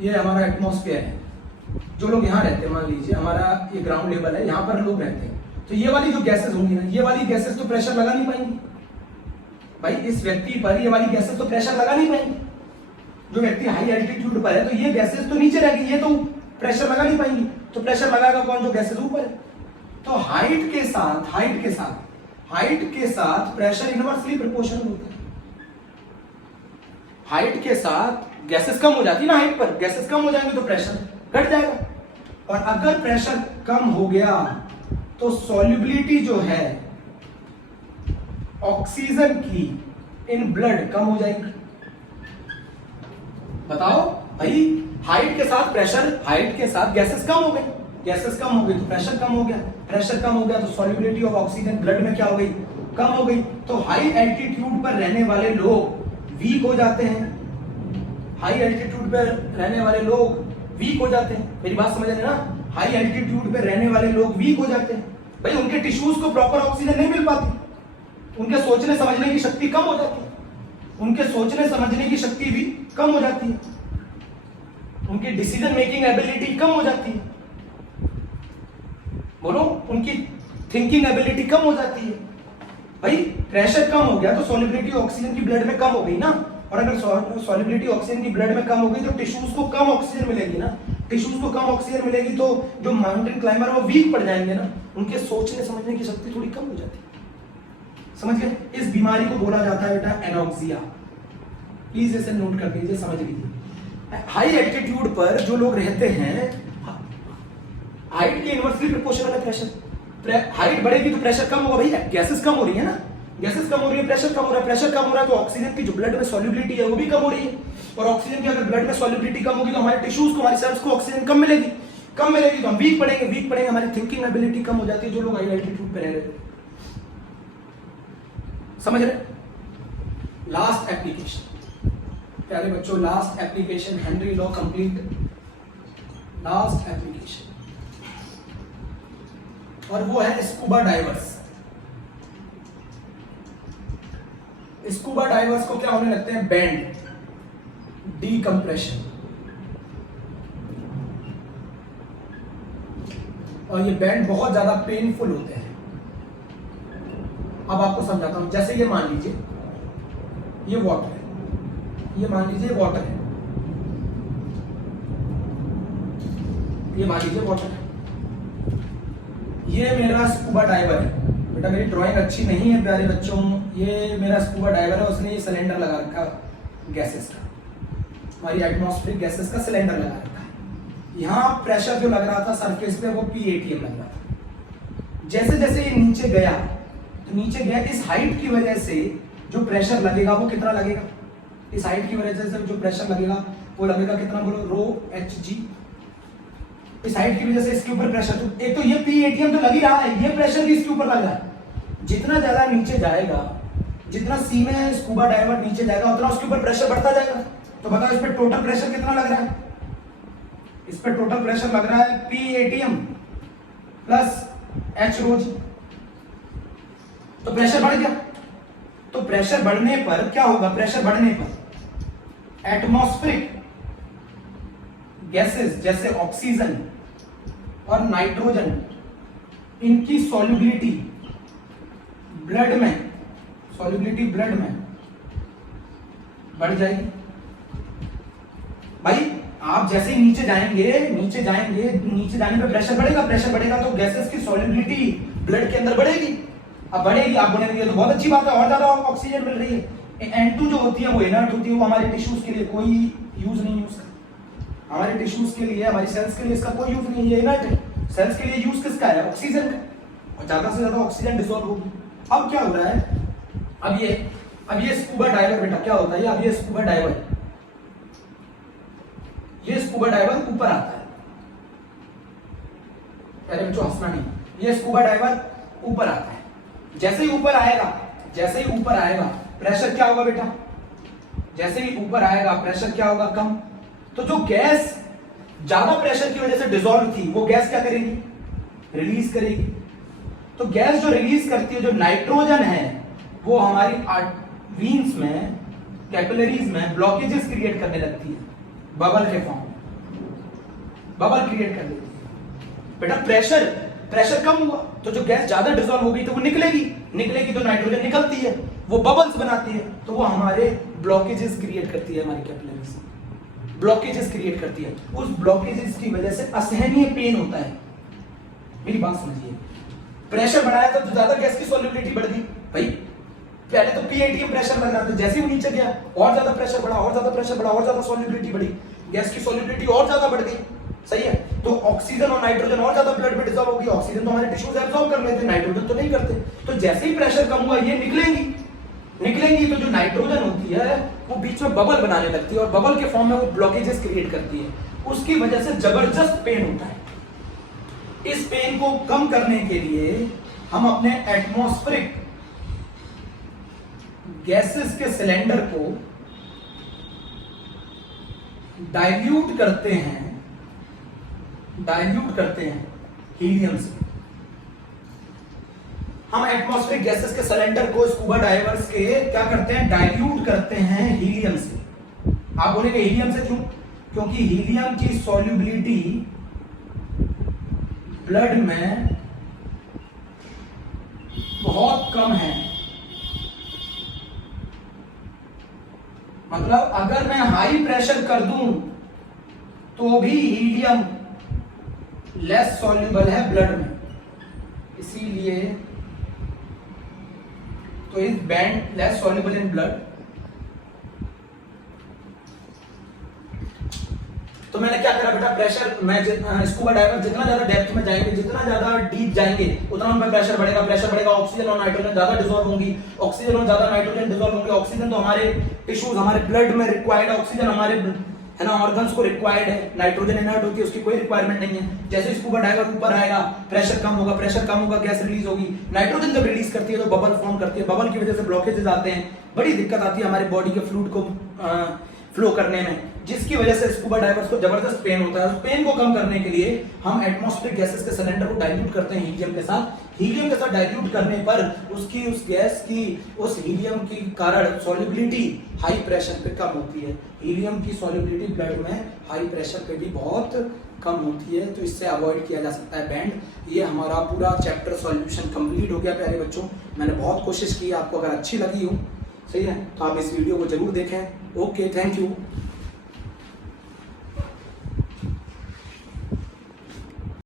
ये हमारा एटमॉस्फेयर है, जो लोग यहाँ रहते हैं, मान लीजिए हमारा ये ग्राउंड लेवल है, यहाँ पर लोग रहते हैं, तो ये वाली जो गैसेस होंगी ना, ये वाली गैसेस तो प्रेशर लगा नहीं पाएंगी भाई। इस व्यक्ति पर ये वाली गैसेस तो प्रेशर लगा नहीं पाएंगी। जो व्यक्ति हाई एल्टीट्यूड पर है तो ये गैसेस तो नीचे रहेगी, ये तो प्रेशर लगा नहीं पाएंगी। तो प्रेशर लगाएगा कौन? जो गैसेस ऊपर है। तो हाइट के साथ प्रेशर इनवर्सली प्रोपोर्शनल होता है। हाइट के साथ गैसेस कम हो जाती है ना, हाइट पर गैसेस कम हो जाएंगे तो प्रेशर घट जाएगा। और अगर प्रेशर कम हो गया तो सॉल्युबिलिटी जो है ऑक्सीजन की इन ब्लड कम हो जाएगी। बताओ भाई, हाइट के साथ प्रेशर, हाइट के साथ गैसेस कम हो गई, गैसेस कम हो गई तो प्रेशर कम हो गया, प्रेशर कम हो गया तो सॉल्युबिलिटी ऑफ ऑक्सीजन ब्लड में क्या हो गई? कम हो गई। तो हाई एल्टीट्यूड पर रहने वाले लोग वीक हो जाते हैं। हाई एल्टीट्यूड पर रहने वाले लोग वीक हो जाते हैं। मेरी बात समझ रहे हैं ना? हाई एल्टीट्यूड पर रहने वाले लोग वीक हो जाते हैं भाई। उनके टिश्यूज को प्रॉपर ऑक्सीजन नहीं मिल पाती, उनके सोचने समझने की शक्ति कम हो जाती है, उनके सोचने समझने की शक्ति भी कम हो जाती है, उनकी डिसीजन मेकिंग एबिलिटी कम हो जाती है। बोलो, उनकी थिंकिंग एबिलिटी कम हो जाती है भाई। प्रेशर कम हो गया तो सॉल्युबिलिटी ऑक्सीजन की ब्लड में कम हो गई ना, और अगर सॉल्युबिलिटी ऑक्सीजन की ब्लड में कम हो गई तो टिश्यूज को कम ऑक्सीजन मिलेगी ना। टिश्यूज को कम ऑक्सीजन मिलेगी तो जो माउंटेन क्लाइंबर है वो वीक पड़ जाएंगे ना, उनके सोचने समझने की शक्ति थोड़ी कम हो जाती है। समझ गए? इस बीमारी को बोला जाता है बेटा एनॉक्सिया। प्लीज इसे नोट कर दीजिए, समझ लीजिए। हाई एल्टीट्यूड पर जो लोग रहते हैं, हाइट के इनवर्सली प्रोपोर्शनल है प्रेशर। हाइट बढ़ेगी तो प्रेशर कम होगा भाई, गैसेस कम हो रही है ना, गैसेस कम हो रही है, प्रेशर कम हो रहा है, प्रेशर कम हो रहा है तो ऑक्सीजन की जो ब्लड में सॉल्युबिलिटी है वो भी कम हो रही है। और ऑक्सीजन की अगर ब्लड में सॉल्युबिलिटी कम होगी तो हमारे टिश्यूज को, हमारी सेल्स को ऑक्सीजन कम मिलेगी तो हम वीक पड़ेंगे, हमारी थिंकिंग एबिलिटी कम हो जाती है। जो लोग हाई एल्टीट्यूड पे रह रहे हैं, समझ रहे? लास्ट एप्लीकेशन प्यारे बच्चों, last application Henry law complete, last application, और वो है स्कूबा डाइवर्स। स्कूबा डाइवर्स को क्या होने लगते हैं? Band, decompression. और ये बैंड बहुत ज्यादा पेनफुल होते हैं। अब आपको समझाता हूं। जैसे ये मान लीजिए ये वाटर है, ये मान लीजिए वाटर है, ये मान लीजिए वाटर है, ये मेरा स्कूबा डाइवर है। बेटा मेरी ड्राइंग अच्छी नहीं है प्यारे बच्चों, ये मेरा स्कूबा डाइवर है, उसने ये सिलेंडर लगा रखा गैसेस का, हमारी एटमॉस्फेरिक गैसेस का सिलेंडर लगा रखा है। यहाँ प्रेशर जो लग रहा था सरफेस पे वो P-ATM लग रहा था। जैसे जैसे ये नीचे गया तो नीचे गया, इस हाइट की वजह से जो प्रेशर लगेगा वो कितना लगेगा? इस हाइट की वजह से जो प्रेशर लगेगा वो लगेगा कितना? बोलो, रो Hg। इस हाइट की वजह से इसके ऊपर प्रेशर, तो एक तो ये P-ATM तो लग ही रहा है, ये प्रेशर भी इसके ऊपर लग रहा है। जितना ज्यादा नीचे जाएगा, जितना सी में स्कूबा डाइवर नीचे जाएगा उतना उसके ऊपर प्रेशर बढ़ता जाएगा। तो बताओ इस पे टोटल प्रेशर कितना लग रहा है? इस पे टोटल प्रेशर लग रहा है P-ATM प्लस H-ρg। तो प्रेशर बढ़ गया। तो प्रेशर बढ़ने पर क्या होगा? प्रेशर बढ़ने पर एटमॉस्फेरिक गैसेस जैसे ऑक्सीजन और नाइट्रोजन, इनकी सॉल्युबिलिटी ब्लड में, सॉल्युबिलिटी ब्लड में बढ़ जाएगी। भाई आप जैसे ही नीचे जाने पे प्रेशर बढ़ेगा तो गैसेस की सॉल्युबिलिटी ब्लड के अंदर बढ़ेगी। अब बढ़ेगी, आप बोलेंगे ये तो बहुत अच्छी बात है, और ज्यादा ऑक्सीजन मिल रही है। N2 जो होती है वो इनर्ट होती है, वो हमारे टिश्यूज के लिए कोई यूज नहीं है उसका। हमारे टिश्यूज के लिए, हमारी सेल्स के लिए इसका कोई यूज नहीं है, ये इनर्ट है। सेल्स के लिए यूज किसका है? ऑक्सीजन का, और ज्यादा से ज्यादा ऑक्सीजन डिसॉल्व होगी। अब क्या हो रहा है, अब ये स्कूबा डाइवर बेटा क्या होता है, अब ये स्कूबा डाइवर ऊपर आता है। अरे बच्चों हंसना नहीं, ये स्कूबा डाइवर ऊपर आता है। जैसे ही ऊपर आएगा प्रेशर क्या होगा बेटा? जैसे ही ऊपर आएगा प्रेशर क्या होगा? कम। तो जो गैस ज्यादा प्रेशर की वजह से डिसॉल्व थी, वो गैस क्या करेगी? रिलीज करेगी। तो गैस जो रिलीज करती है, जो नाइट्रोजन है, वो हमारी वीन्स में, कैपिलरीज में ब्लॉकेजेस क्रिएट करने लगती है, बबल के फॉर्म, बबल क्रिएट कर देती है। बेटा प्रेशर कम हुआ तो जो गैस ज्यादा डिसॉल्व हो गई तो वो निकलेगी तो नाइट्रोजन निकलती है, वो बबल्स बनाती है, तो वो हमारे ब्लॉकेजेस क्रिएट करती है, हमारी कैपिलरीज ब्लॉकेजेस क्रिएट करती है। उस ब्लॉकेजेस की वजह से असहनीय पेन होता है। मेरी बात समझिए, प्रेशर बढ़ाया तो ज्यादा गैस की सॉल्युबिलिटी बढ़ गई। भाई पहले तो PATM प्रेशर लग रहा था, जैसे ही वो नीचे गया और ज्यादा प्रेशर बढ़ा, और ज्यादा सॉल्युबिलिटी बढ़ी, गैस की सॉल्युबिलिटी और ज्यादा बढ़ गई। सही है, तो ऑक्सीजन और नाइट्रोजन और ज्यादा ब्लड में डिसॉल्व होगी। ऑक्सीजन तो हमारे टिश्यूज एब्सॉर्ब कर लेते हैं, नाइट्रोजन तो नहीं करते। तो जैसे ही प्रेशर कम हुआ, ये निकलेंगी तो जो नाइट्रोजन होती है वो बीच में बबल बनाने लगती है, और बबल के फॉर्म में वो ब्लॉकेजेस क्रिएट करती है। उसकी वजह से जबरदस्त पेन होता है। इस पेन को कम करने के लिए हम अपने एटमॉस्फेरिक गैसेस के सिलेंडर को डाइल्यूट करते हैं हीलियम से। हम एटमॉस्फेरिक गैसेस के सिलेंडर को स्कूबा डाइवर्स के क्या करते हैं? डाइल्यूट करते हैं हीलियम से। आप बोलेंगे हीलियम से क्यों? क्योंकि हीलियम की सॉल्युबिलिटी ब्लड में बहुत कम है। मतलब अगर मैं हाई प्रेशर कर दूं तो भी हीलियम लेस सॉल्युबल है ब्लड में, इसीलिए तो is band less soluble in blood. तो मैंने क्या करा बेटा, प्रेशर मैं स्कूबा डाइवर जितना ज्यादा डेप्थ में जाएंगे, जितना ज्यादा डीप जाएंगे, उतना उनमें प्रेशर बढ़ेगा। ऑक्सीजन और नाइट्रोजन ज्यादा डिसॉल्व होंगी, ऑक्सीजन और ज्यादा नाइट्रोजन डिसॉल्व होंगे। ऑक्सीजन तो हमारे टिश्यूज, हमारे ब्लड में रिक्वायर्ड है, ऑक्सीजन हमारे है ना ऑर्गन्स को रिक्वायर्ड है। नाइट्रोजन इनर्ट होती है, उसकी कोई रिक्वायरमेंट नहीं है। जैसे स्कूबा डाइवर ऊपर आएगा, प्रेशर कम होगा, गैस रिलीज होगी। नाइट्रोजन जब रिलीज करती है तो बबल फॉर्म करती है, बबल की वजह से ब्लॉकेजेस आते हैं, बड़ी दिक्कत आती है हमारे बॉडी के फ्लूइड को फ्लो करने में, जिसकी वजह से स्कूबा डाइवर्स को जबरदस्त पेन होता है। उस पेन को कम करने के लिए हम एटमॉस्फेरिक गैसेस के सिलेंडर को डाइल्यूट करते हैं हीलियम के साथ डाइल्यूट करने पर उसकी उस गैस की, उस हीलियम की कारण सॉल्युबिलिटी हाई प्रेशर पे कम होती है। हीलियम की सॉल्युबिलिटी ब्लड में हाई प्रेशर पे भी बहुत कम होती है, तो इससे अवॉइड किया जा सकता है बैंड। ये हमारा पूरा चैप्टर सॉल्यूशन कंप्लीट हो गया प्यारे बच्चों। मैंने बहुत कोशिश की, आपको अगर अच्छी लगी हो, सही है, तो आप इस वीडियो को जरूर देखें। Okay, thank you.